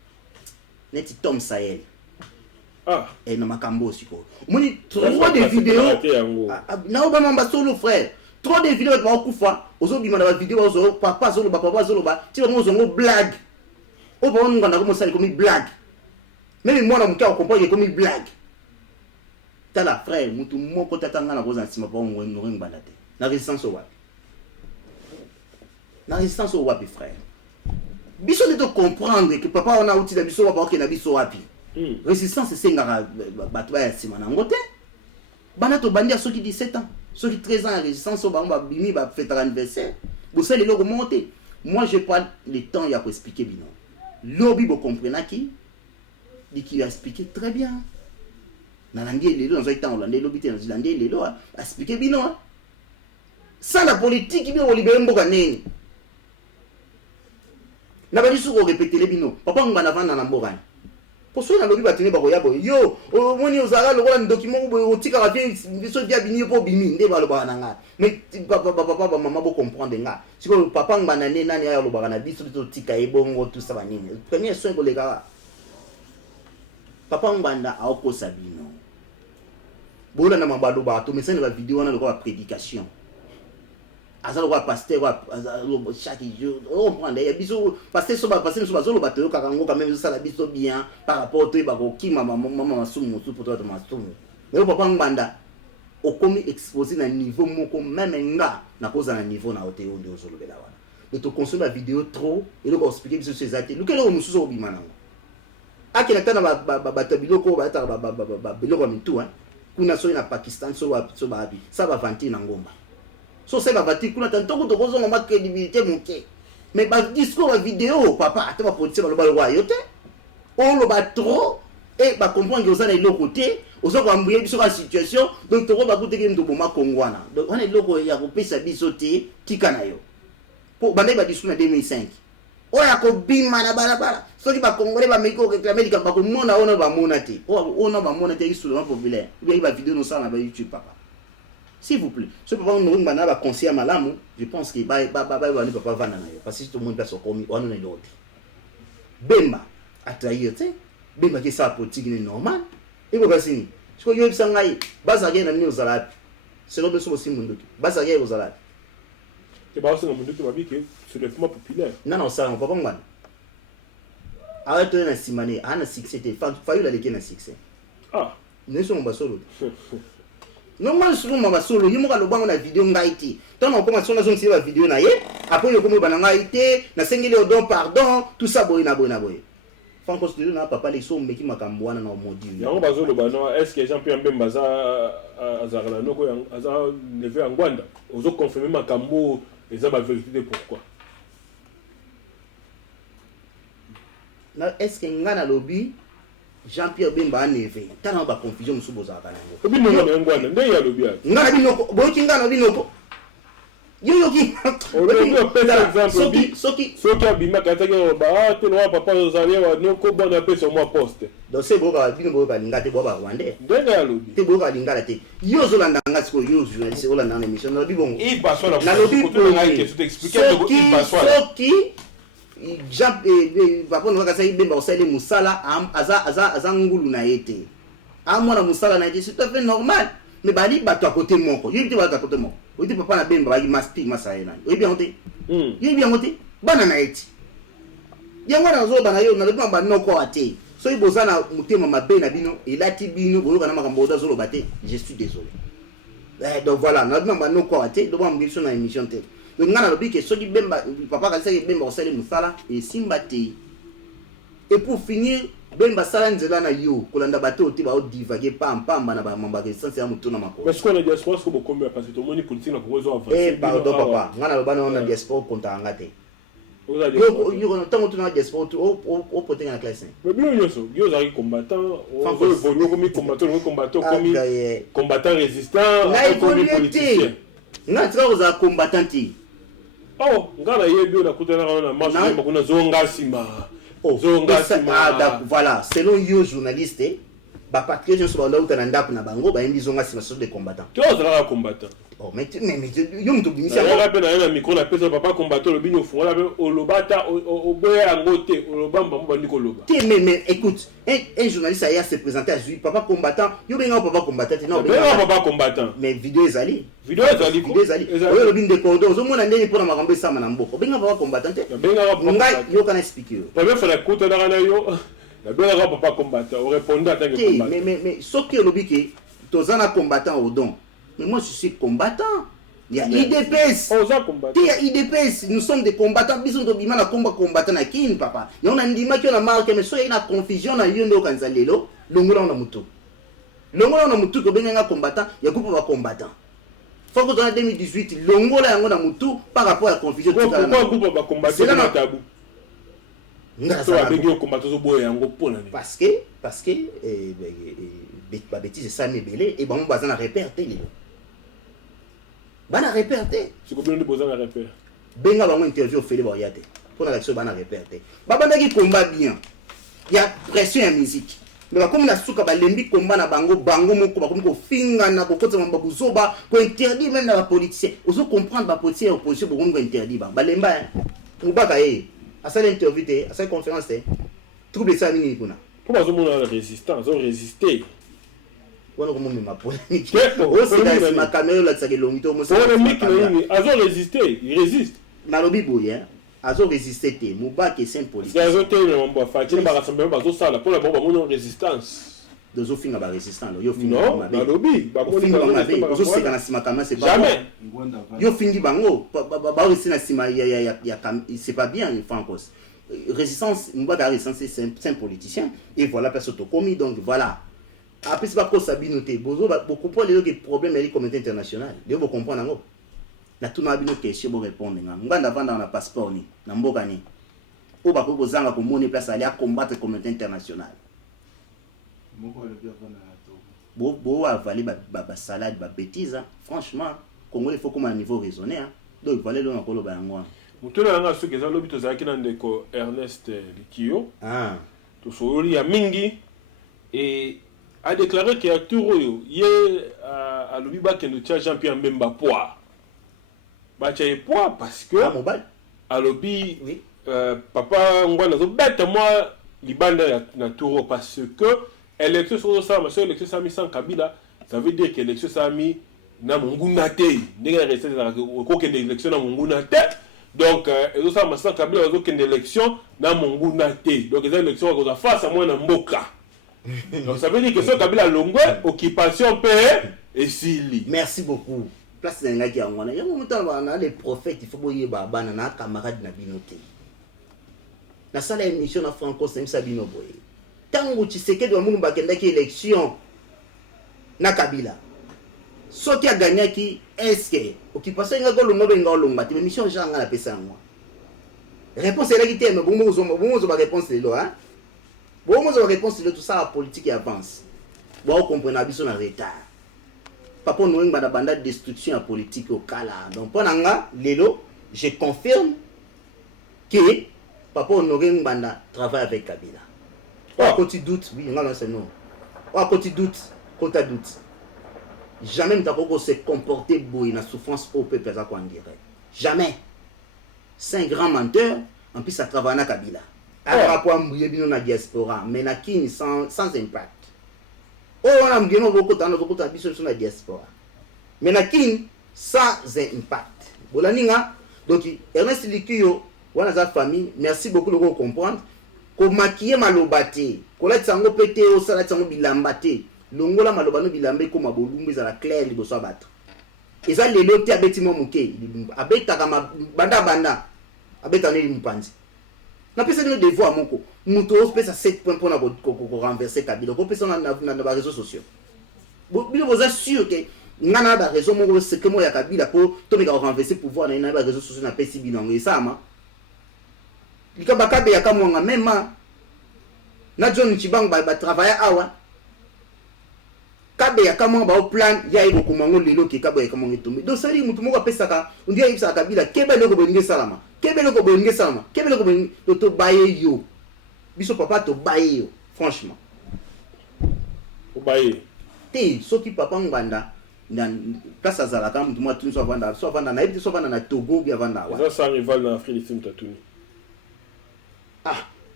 Tom Sahel. Ah. Et na makambo siko. Moni trop de vidéos. Na obama mba solo frère. Trop de vidéos ba okufa. Ozobima na vidéo ozo papa zolo ba papa zolo ba. Ti ba ngo blague. Oba nganda comme ça comme blague. Même moi na muka comprendre comme blague. Tala frère, mutu moko tatanga na boza nsima pa Honoré Ngwanda te. Na résistance au wapi. Na résistance au wapi frère. Biso de comprendre que papa on a outil da biso wa ba na biso wapi. Résistance c'est ngara bato ba nsima na ngote. bana to bandi ceux qui 17 ans, ceux qui 13 ans à résistance au bamba bimi ba fête anniversaire. Vous savez le remonter. Moi je pas le temps il y a pour expliquer bino. Lobby vous comprenez qui a expliqué très bien. Nanangi lelo dans un temps hollandais lobby te hollandais lelo a expliqué bino. Ça la politique bien libérer mboka neni. Na ba disu ko répéter les bino. Papa ngana vana na mboka. Pour ceux qui ont été là, yo, on ozala lokola document ou tika ka biso dia bini po bimi nde ba loba nanga. Mais papa maman bo comprendre nga. Si ko papa ngana ne nani ya loba na biso to tika ebongo tout ça banini. Premier soin ko lega. Papa nganda a oko sabino. Bola na mabalo ba to message na vidéo na lokola prédication. Azalo kwa pasteur kwa chaque jour on prend des biso pasteur so ba zolo ba to kakango quand même ça la biso bien par rapport to ba ko ki mama masumu to poto masumu mais papa nganda o komi exposé na niveau moko même nga na cause na niveau na hotel on de zolo bela wana de to consommer la vidéo trop et le ko expliquer biso ces actes lukelo o mususu o bimana akela tana ba tabiloko ba ta ba biloko mitu hein kuna so na Pakistan so ba abi ça va vanter na ngomba. So c'est bavati kuna tanto ko tokozo ngoma crédibilité monté mais ba discours ba vidéo papa ata ba politique ba loba lwa yote on lo ba trop et ba comprendre que ça na le côté ozo ko ambuye biso ka situation donc to ba kuteke ndo boma kongwana donc on est loko ya ko pesa biso te tika na yo po ba ba discours na 2005 oya ko bima na balabala so ki ba congolais ba meko ke America ba ko mona ona ba mona te ona ba mona te isolement populaire ba vidéo no ça na ba YouTube papa. S'il vous plaît, ce papa nous va conseiller malamu, je pense que papa va na yo parce que tout le monde passe au commis on est l'autre. Bemba atrayer tu sais, Bemba qui ça politique est normal. Et vous voyez ce que yo sangai baza na ni ozalapi. C'est le besoin aussi munduki. Baza ye ozalapi. Et bah c'est munduki ba biki sur le mouvement populaire. Non ça on papa ngwana. Arrête na simane, ana succès te fayu la leke na succès. Ah, ne sont pas solo. Non moi je suis mama solo yimo ka lobango na vidéo ngaiti tant on commence on a zonsi la vidéo na ye après yo komo bana ngaiti na sengeli odon pardon tout ça boy na boy franco studio na papa les so meki makambwana na modi yango bazolo bana est-ce que Jean Pierre Mbemba za azakala noko aza levé en Rwanda ozo confirmer makambo eza ba vérité pourquoi na est-ce que ngana lobby Jean-Pierre Bemba a nevé. T'as pas confusion musu boza kana ngo. Obi no ngwana ndenge ya lobia. Ngana binoko, boki ngana binoko. Yo ki. Obi pesa exemple. Soki abima kata ke ba to no papa ozalia wa noko bona pesa mo poste. Donc c'est boka bino boka ngate boba Rwandais. Ndenge ya lobi. Te boka lingala te. Yo zolanda ngasiko yo journaliste olanda na émission na bibongo. Il passe la. Na lobi pour expliquer que il passe la. Soki Jean papa no kasa ibemba osale musala aza ngulu na yete amona musala na yete c'est tout à fait normal mais bali bato à côté moko yiti bato à côté moko yiti papa na bemba bali maspi masaya na yo bien ote yo bien ote bana na yete yango na zo bana yo na lobi ba noko ate so ibozana mutema mabe na bino elati bino boyoka na makambo oda zo lobate je suis désolé donc voilà na lobi ba noko ate do ba mbiso na émission tele. Donc ngana lobi ke soki bemba papa kalisa ke bemba osale musala et simba te. Et pour finir bemba sala nzela na yo kolanda bato ti ba odivaguer pamba na ba mamba ke sense ya mutu na makolo. Parce que la diaspora ko bokombe parce que to moni politique na ko zo avancer. Eh pardon papa, ngana loba na diaspora konta ngate. Yo tango tu na diaspora o potenga na classe. Mais bien yo zari combattant, on veut évoluer comme combattant comme combattant résistant, comme politicien. Na tra oza combattant. Oh, ngana yebi na kutana na marche kuna zonga sima. Zonga sima. Voilà, selon yo journaliste, ba patriote so ba ndauta na ndapu na bango ba indi zonga sima sur des combattants. Tu ozala combattant. Oh, mais yo mto binisa. Ya rappelle na micro na pesa papa combattant le bino fo la olobata oboya ngote olobamba mo bandi ko loba. Mais écoute, un journaliste a se présenter à lui papa combattant, yo benga papa combattant non papa combattant. Mais vidéo ezali. Vidéo ezali. Oyo lo bin de cordon, zo mona ndeni pona makambo sama na mboko. Benga papa combattant te. Benga papa. Yo kana expliquer. Pas faire la coute na yo. La benga papa combattant, on répondait à tant que combattant. Mais ce que lo bi ke tozana combattant au don. Mais moi je suis combattant. Il y a IDPS. Il y a IDPS. Nous sommes des combattants. Bisous de bima na combattant na kin papa. Il y a un ndima qui on a marqué mais soit il y a une confusion na yondo kanzalelo. Longula on a muto. longola na mutu ko benga combattant ya groupe ba combattant faut que dans 2018 longola yango na mutu par rapport à la confusion pourquoi groupe ba combattant na tabou parce que ba bêtise ça me belé et bon bazana réperté bana réperté c'est combien de bazana réperté benga bango interview fait ba yate pour la réaction bana réperté ba banda qui combat bien il y a pression en musique mais comme na suka ba lembi combat na bango moko ba comme ko finga na ko kotsa mamba kuzoba ko interdit même na ba politicien ozo comprendre ba politicien opposition bo ko interdit ba lemba mubaka à cette interview à cette conférence trouble ça nini kuna pourquoi zo mona résistance zo résister wana ko mona polémique aussi dans ma caméra la tsake longito mo polémique nini azo résister il résiste na lobi boye azo résister te mubaka c'est un politique azo te na mbo fa kile ba rassemblement ba zo sala pour la bomba mono résistance dozo finga ba résistant yo finga non na lobi ba moni ba zo seka na sima kama c'est pas jamais yo fingi bango ba aussi na sima ya c'est pas bien il faut en cause résistance mubaka résistance c'est un politicien et voilà personne to commis donc voilà après c'est pas pour sabinoté bozo beaucoup pour les problèmes avec la communauté internationale yo vous comprendre ngo na tout na bino question bo répondre nganda vanda na passeport ni na mboka ni o ba ko zanga ko moni place aller à combattre la communauté internationale bo avaler ba salade ba bêtise franchement Congo il faut comme un niveau raisonné donc voilà le nakolo ba yango mutuna nga suki za lobi to zaki na ndeko Ernest Likio to sori ya mingi et a déclaré que acteur oyo ye a lobi ba kendo tia Jean-Pierre Mbemba poa ba tia poa parce que a lobi papa ngwana zo bête moi libanda na touro parce que élection sur ça ma élection sami sans Kabila ça veut dire que élection sami na munguna te ndenge resté ko kende élection na munguna te donc ezo ça ma sans Kabila zo kende élection na munguna te donc les élections ko face à moi na mboka donc ça veut dire que so Kabila longwe occupation paix et sili merci beaucoup place na ngaki ngwana yango mutaba na les prophètes il faut boye bana na camarade na binote na sala émission na franco c'est Sabino boye tango Tshisekedi wa mungu bakendaki élection na Kabila soki a gagné qui est-ce que occupation nga golongo benga olonga te mission janga na pesa ngwa réponse est là qui t'aime bon ba réponse lelo hein bon ba réponse lelo tout ça la politique avance bon comprendre biso na retard papa no ngba banda destruction ya politique au kala donc ponanga lelo je confirme que papa Honoré Ngbanda travaille avec Kabila. Quand tu doutes, oui, non, c'est non. Quand tu doutes, quand tu doutes, jamais tu n'as se comporter boy na souffrance au peuple ça qu'on dirait. Jamais. C'est un grand menteur, en plus ça travaille avec Kabila. Alors pour mbouye bino na diaspora, mais na kini sans impact. Oh on a mbino beaucoup dans notre côté biso sur la diaspora. Mais na kini sans impact. Bolaninga donc Ernest Likio wana za famille merci beaucoup de comprendre ko maquiller malobate ko la tsango pété au sala tsango bilambate longola malobano bilambe ko mabolumbu za la claire liboso battre eza lelo te abeti mo muke abeta kama banda abeta ne mpanzi na pesa de devoir moko muto pesa 7 points pour na ko renverser Kabila ko pesa na ba réseaux sociaux bilo boza sûr que ngana ba raison moko c'est que mo ya Kabila pour to meka renverser pouvoir na ba réseaux sociaux na pesi binango esama likaba kabe ya kamwanga même na John Chibang ba travailler awa kabe ya kamwanga ba plan ya ibo kumango lelo ki kabe ya kamwanga tombe donc ça dit mutu moko pesa ka ndia ibisa Kabila kebe leko boninge salama kebe leko boninge to baye yo biso papa to baye yo franchement o baye te soki papa Ngbanda na place azalaka mutu mwa tunu so vanda na ibiti so vanda na Togo bia vanda wa ça ça rival na Afrique du Tatuni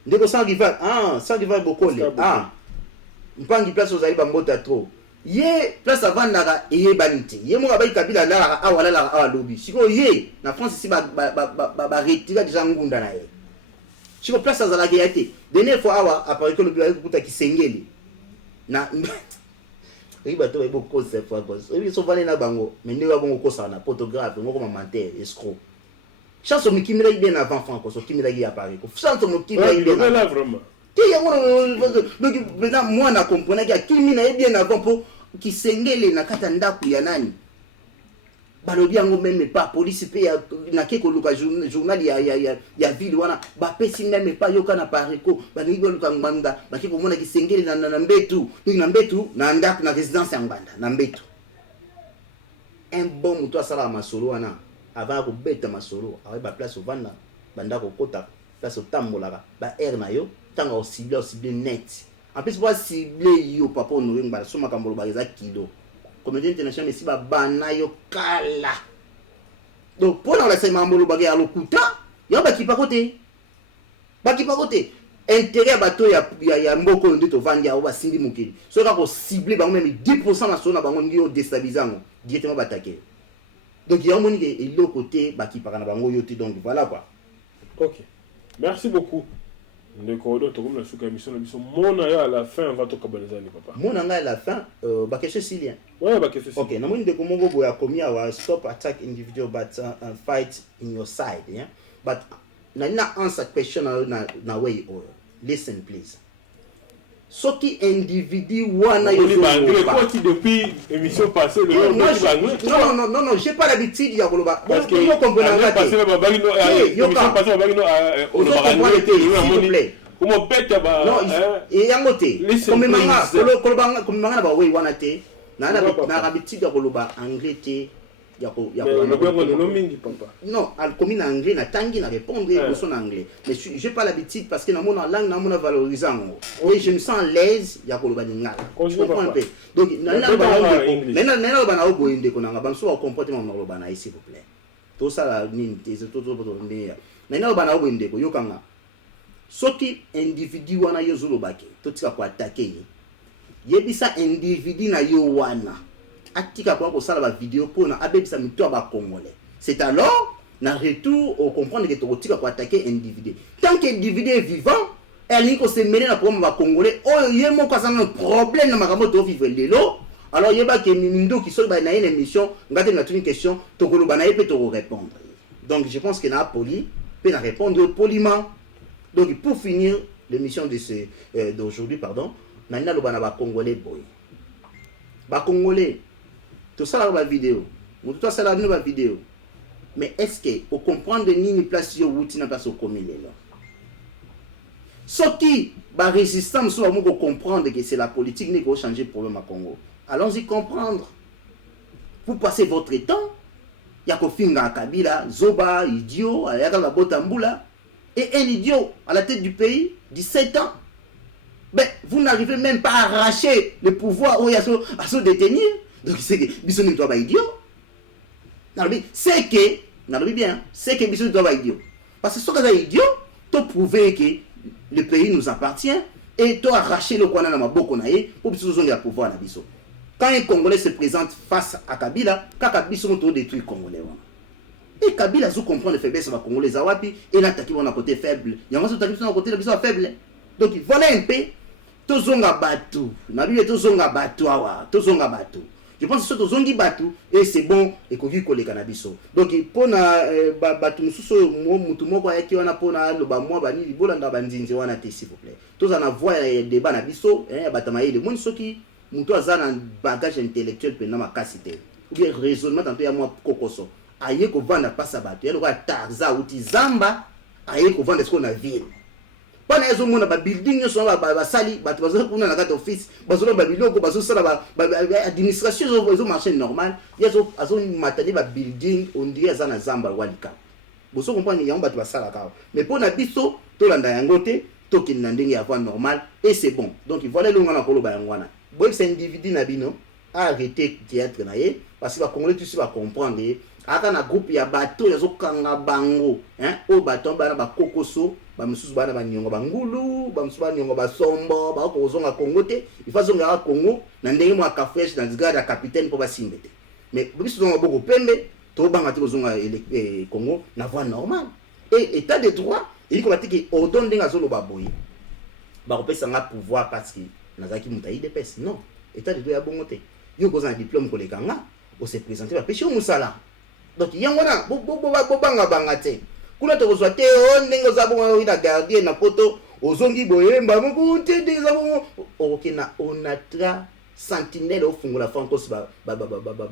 ndeko sans rival sans rival bokole mpangi place ozali bambota trop ye place avandaka eyebani te ye moka bai Kabila lalaka awa lalaka awa lobi siko ye na France ici ba retira déjà ngunda na ye siko place azalaka ya te dernière fois awa après que lobi kuta kisengeli na riba to ebo cause fois cause ebi so vale na bango mais ndeko bango kosa na photographe ngoko menteur escroc chance au mikimila bien avant franco so kimila gi apparaît ko chance au mikimila bien là vraiment Donc maintenant moi na comprendre que kimi na bien avant pour qui sengele na kata ndaku ya nani balobi yango même pas police pe ya na ke koluka journal ya ville wana ba pesi même pas yoka na pareko ba ngi koluka nganda ba ke komona ki sengele na mbetu na ndaku na résidence ya nganda na mbetu un bon muto asala masolo wana avant ko beta masolo avec ba place au vanda banda ko kota place au tambolaka ba air na yo tanga au cible net en plus pour cibler yo papa honoré ngba so makambolo ba eza kilo communauté internationale mais si ba bana yo kala donc pour la sema mbolo ba ya lokuta yo ba kipa côté intérêt bato ya mboko ndo to vandia o ba sindi mukili so ka ko cibler ba même 10% na so na bango ndio déstabilisant directement bataquer donc il y a un monde qui est l'autre côté bah qui parle na bango yote donc voilà quoi. OK. Merci beaucoup. Le corridor to comme la sous émission mon à la fin on va to kabanazani papa. Mon anga à la fin ba question silien. Ouais ba question. OK, na monde de komongo boya komi awa stop attack individual but fight in your side, yeah. But na answer question na way or listen please. Soki individu wana yo qui depuis émission passée non j'ai pas l'habitude ya koloba parce que yo comprendre nga passé ba bagino émission passée ba bagino on va parler comment pète ba non et yango te comme manga ba way wana te na l'habitude ya koloba anglais te non, comme en anglais, na tangi na répondre en anglais. Mais j'ai pas l'habitude parce que dans mon langue, dans mon valorisant. Oui, je me sens à l'aise, il y a pour le baningala. Je comprends un peu. Donc, maintenant, on comportement dans s'il vous plaît. Tout ça, la mine, tout maintenant, on yokanga. Soki individu wana yo zulobake, tout ça pour attaquer. Yebisa individu na yo wana. Atika kwa ko sala ba vidéo pour na abebisa mito ba congolais. C'est alors na retour au comprendre que tokotika ko attaquer individu. Tant que individu est vivant, elle ko se mêler na problème ba congolais. Oh yemo ko sana problème na makambo to vivre lelo. Alors yeba ke mindo qui so ba na une émission, ngate na une question, tokolo ba na ype to répondre. Donc je pense que na poli peut na répondre poliment. Donc pour finir l'émission de d'aujourd'hui pardon, na lo ba na ba congolais boy. Ba congolais tout ça là la vidéo tout ça là la vidéo mais est-ce que au comprendre ni place yo wuti na place au commun là ce qui ba résistance soit mo comprendre que c'est la politique qui va changer le problème à Congo allons-y comprendre vous passez votre temps ya ko finga Kabila zoba idiot ayaka la botambula et un idiot à la tête du pays 17 ans. Mais vous n'arrivez même pas à arracher le pouvoir où il y a à se détenir. Donc c'est que Bisson ne doit pas idiot. C'est que, bien, c'est que Bisson ne doit pas idiot. Parce que ce que c'est idiot, tu prouver que le pays nous appartient et tu arracher le Kwana Namaboko Naye pour Bisson le pouvoir na Bisson. Quand un Congolais se présente face à Kabila, quand Bisson doit détruire le Congolais. Et Kabila a comprendre les faiblesses de Congolais Zawapi et l'attaque à côté faible. Il y a un côté faible. Donc voilà un peu. Tozonga batu na bibe tozonga batu awa tozonga batu je pense que tozongi batu et c'est bon et ko vi koleka na biso donc pona batu mususu mutu moko ayaki wana pona lo ba mwa bani libolanda bandinze wana te s'il vous plaît tozana voix débat na biso batama ile moni soki mutu azana bagage intellectuel pe na makasi te ou bien raisonnement tanto ya mwa kokoso aye ko vanda pasa batu ya lo ka tarza uti zamba aye ko vanda ce qu'on a ville. Bana ezo mona ba building so ba sali ba bazo kuna na kata office bazo ba biloko bazo sala ba administration zo marché normal yezo azo matani ba building on dirait za na zamba walika boso comprendre yango ba ba sala ka mais pour na biso to landa yango te to kinna ndenge ya voie normal et c'est bon donc voilà le ngana ko lo ba yango wana boy c'est individu na bino arrêter théâtre na ye parce que ba congolais tous va comprendre aka na groupe ya bato yazo kanga bango o bato bana ba kokoso ba mususu bana ba nyongo bangulu ba mususu bana nyongo ba sombo ba ko zonga Congo te il faut zonga Congo na ndenge mo akafresh na zigara ya capitaine po ba simbete mais biso zonga boko pembe to banga te zonga Congo na voie normale et état de droit il ko batiki odon ndenge azolo ba boyi ba ko pesa nga pouvoir parce que nazaki mutayi de pes non état de droit ya bongo te yo ko za diplôme ko lekanga o se présenter ba péché musala. Donc yango na bobanga banga te kuna to kozwa te o ndenge za bongo ina gardien na poto ozongi boyemba moko te déjà bon OK na onatra sentinelle au fungola fankos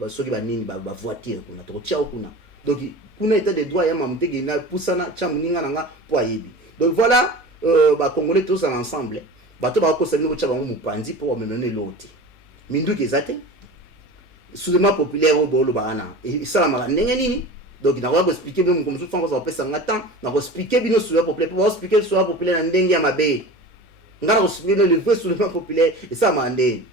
soki banini voiture kuna tokotia kuna donc kuna état de droit ya mamutege na pusana cha muninga nanga po ayebi donc voilà ba congolais tous ensemble bato ba ko sabino cha bango mupanzi po wamenone loti minduki ezate soulèvement populaire au bolo bana et ça la ndenge nini donc na ko expliquer même comme ça fankos va pesa ngata na ko expliquer bino soulèvement populaire pour expliquer soulèvement populaire na ndenge ya mabe ngara ko expliquer le vrai soulèvement populaire et ça mande.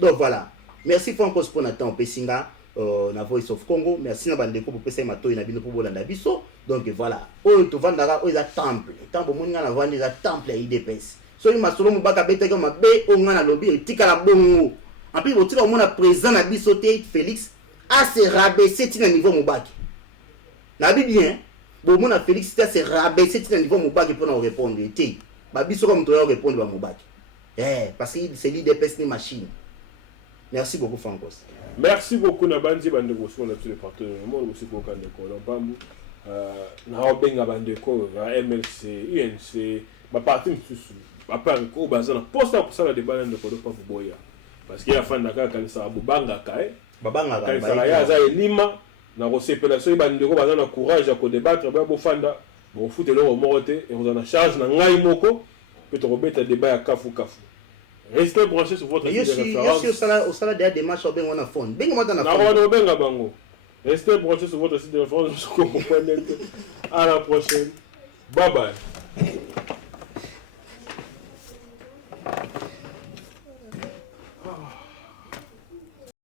Donc voilà, merci Francos pour Nathan Pessinga, na Voice of Congo, merci na bandeko pour pesa mato na bino pour bolanda biso. Donc voilà, o to vandara o za temple, temple moninga na vandi za temple ya IDPS. So ni masolo mubaka beta kama be o ngana lobby etika la bongo. En plus botika mona président na biso te Félix a se rabaisser tina niveau mubaki. Na bi bien, bo mona Félix a se rabaisser tina niveau mubaki pour nous répondre te. Ba biso comme to répondre ba mubaki. Parce que c'est l'IDPS ni machine. Merci beaucoup, Francos. Merci beaucoup, Nabandi Bandeko, sur le partenaire. Moi aussi, pour Kandeko, Lambamou, Naobenga Bandeko, MLC, UNC, ma partie, ma part, au bazar, pour ça, la débat de Kodopa Boya. Parce qu'il y a fan d'Aka, quand ça a Bubanga Kae, Babanga quand ça a Lima, n'a reçu Pélasso, Bandeko, bazar, courage à débattre, Babofanda, bon, foutez le remonté, et vous en a charge, n'a Moko, peut-être remettre un débat à Kafu. Restez branchés sur votre site de référence. Je suis au salaire des démarches au Bengo na phone. Bengo mata na phone. Na Benga bango. Restez branchés sur votre site de référence. À la prochaine. Bye bye.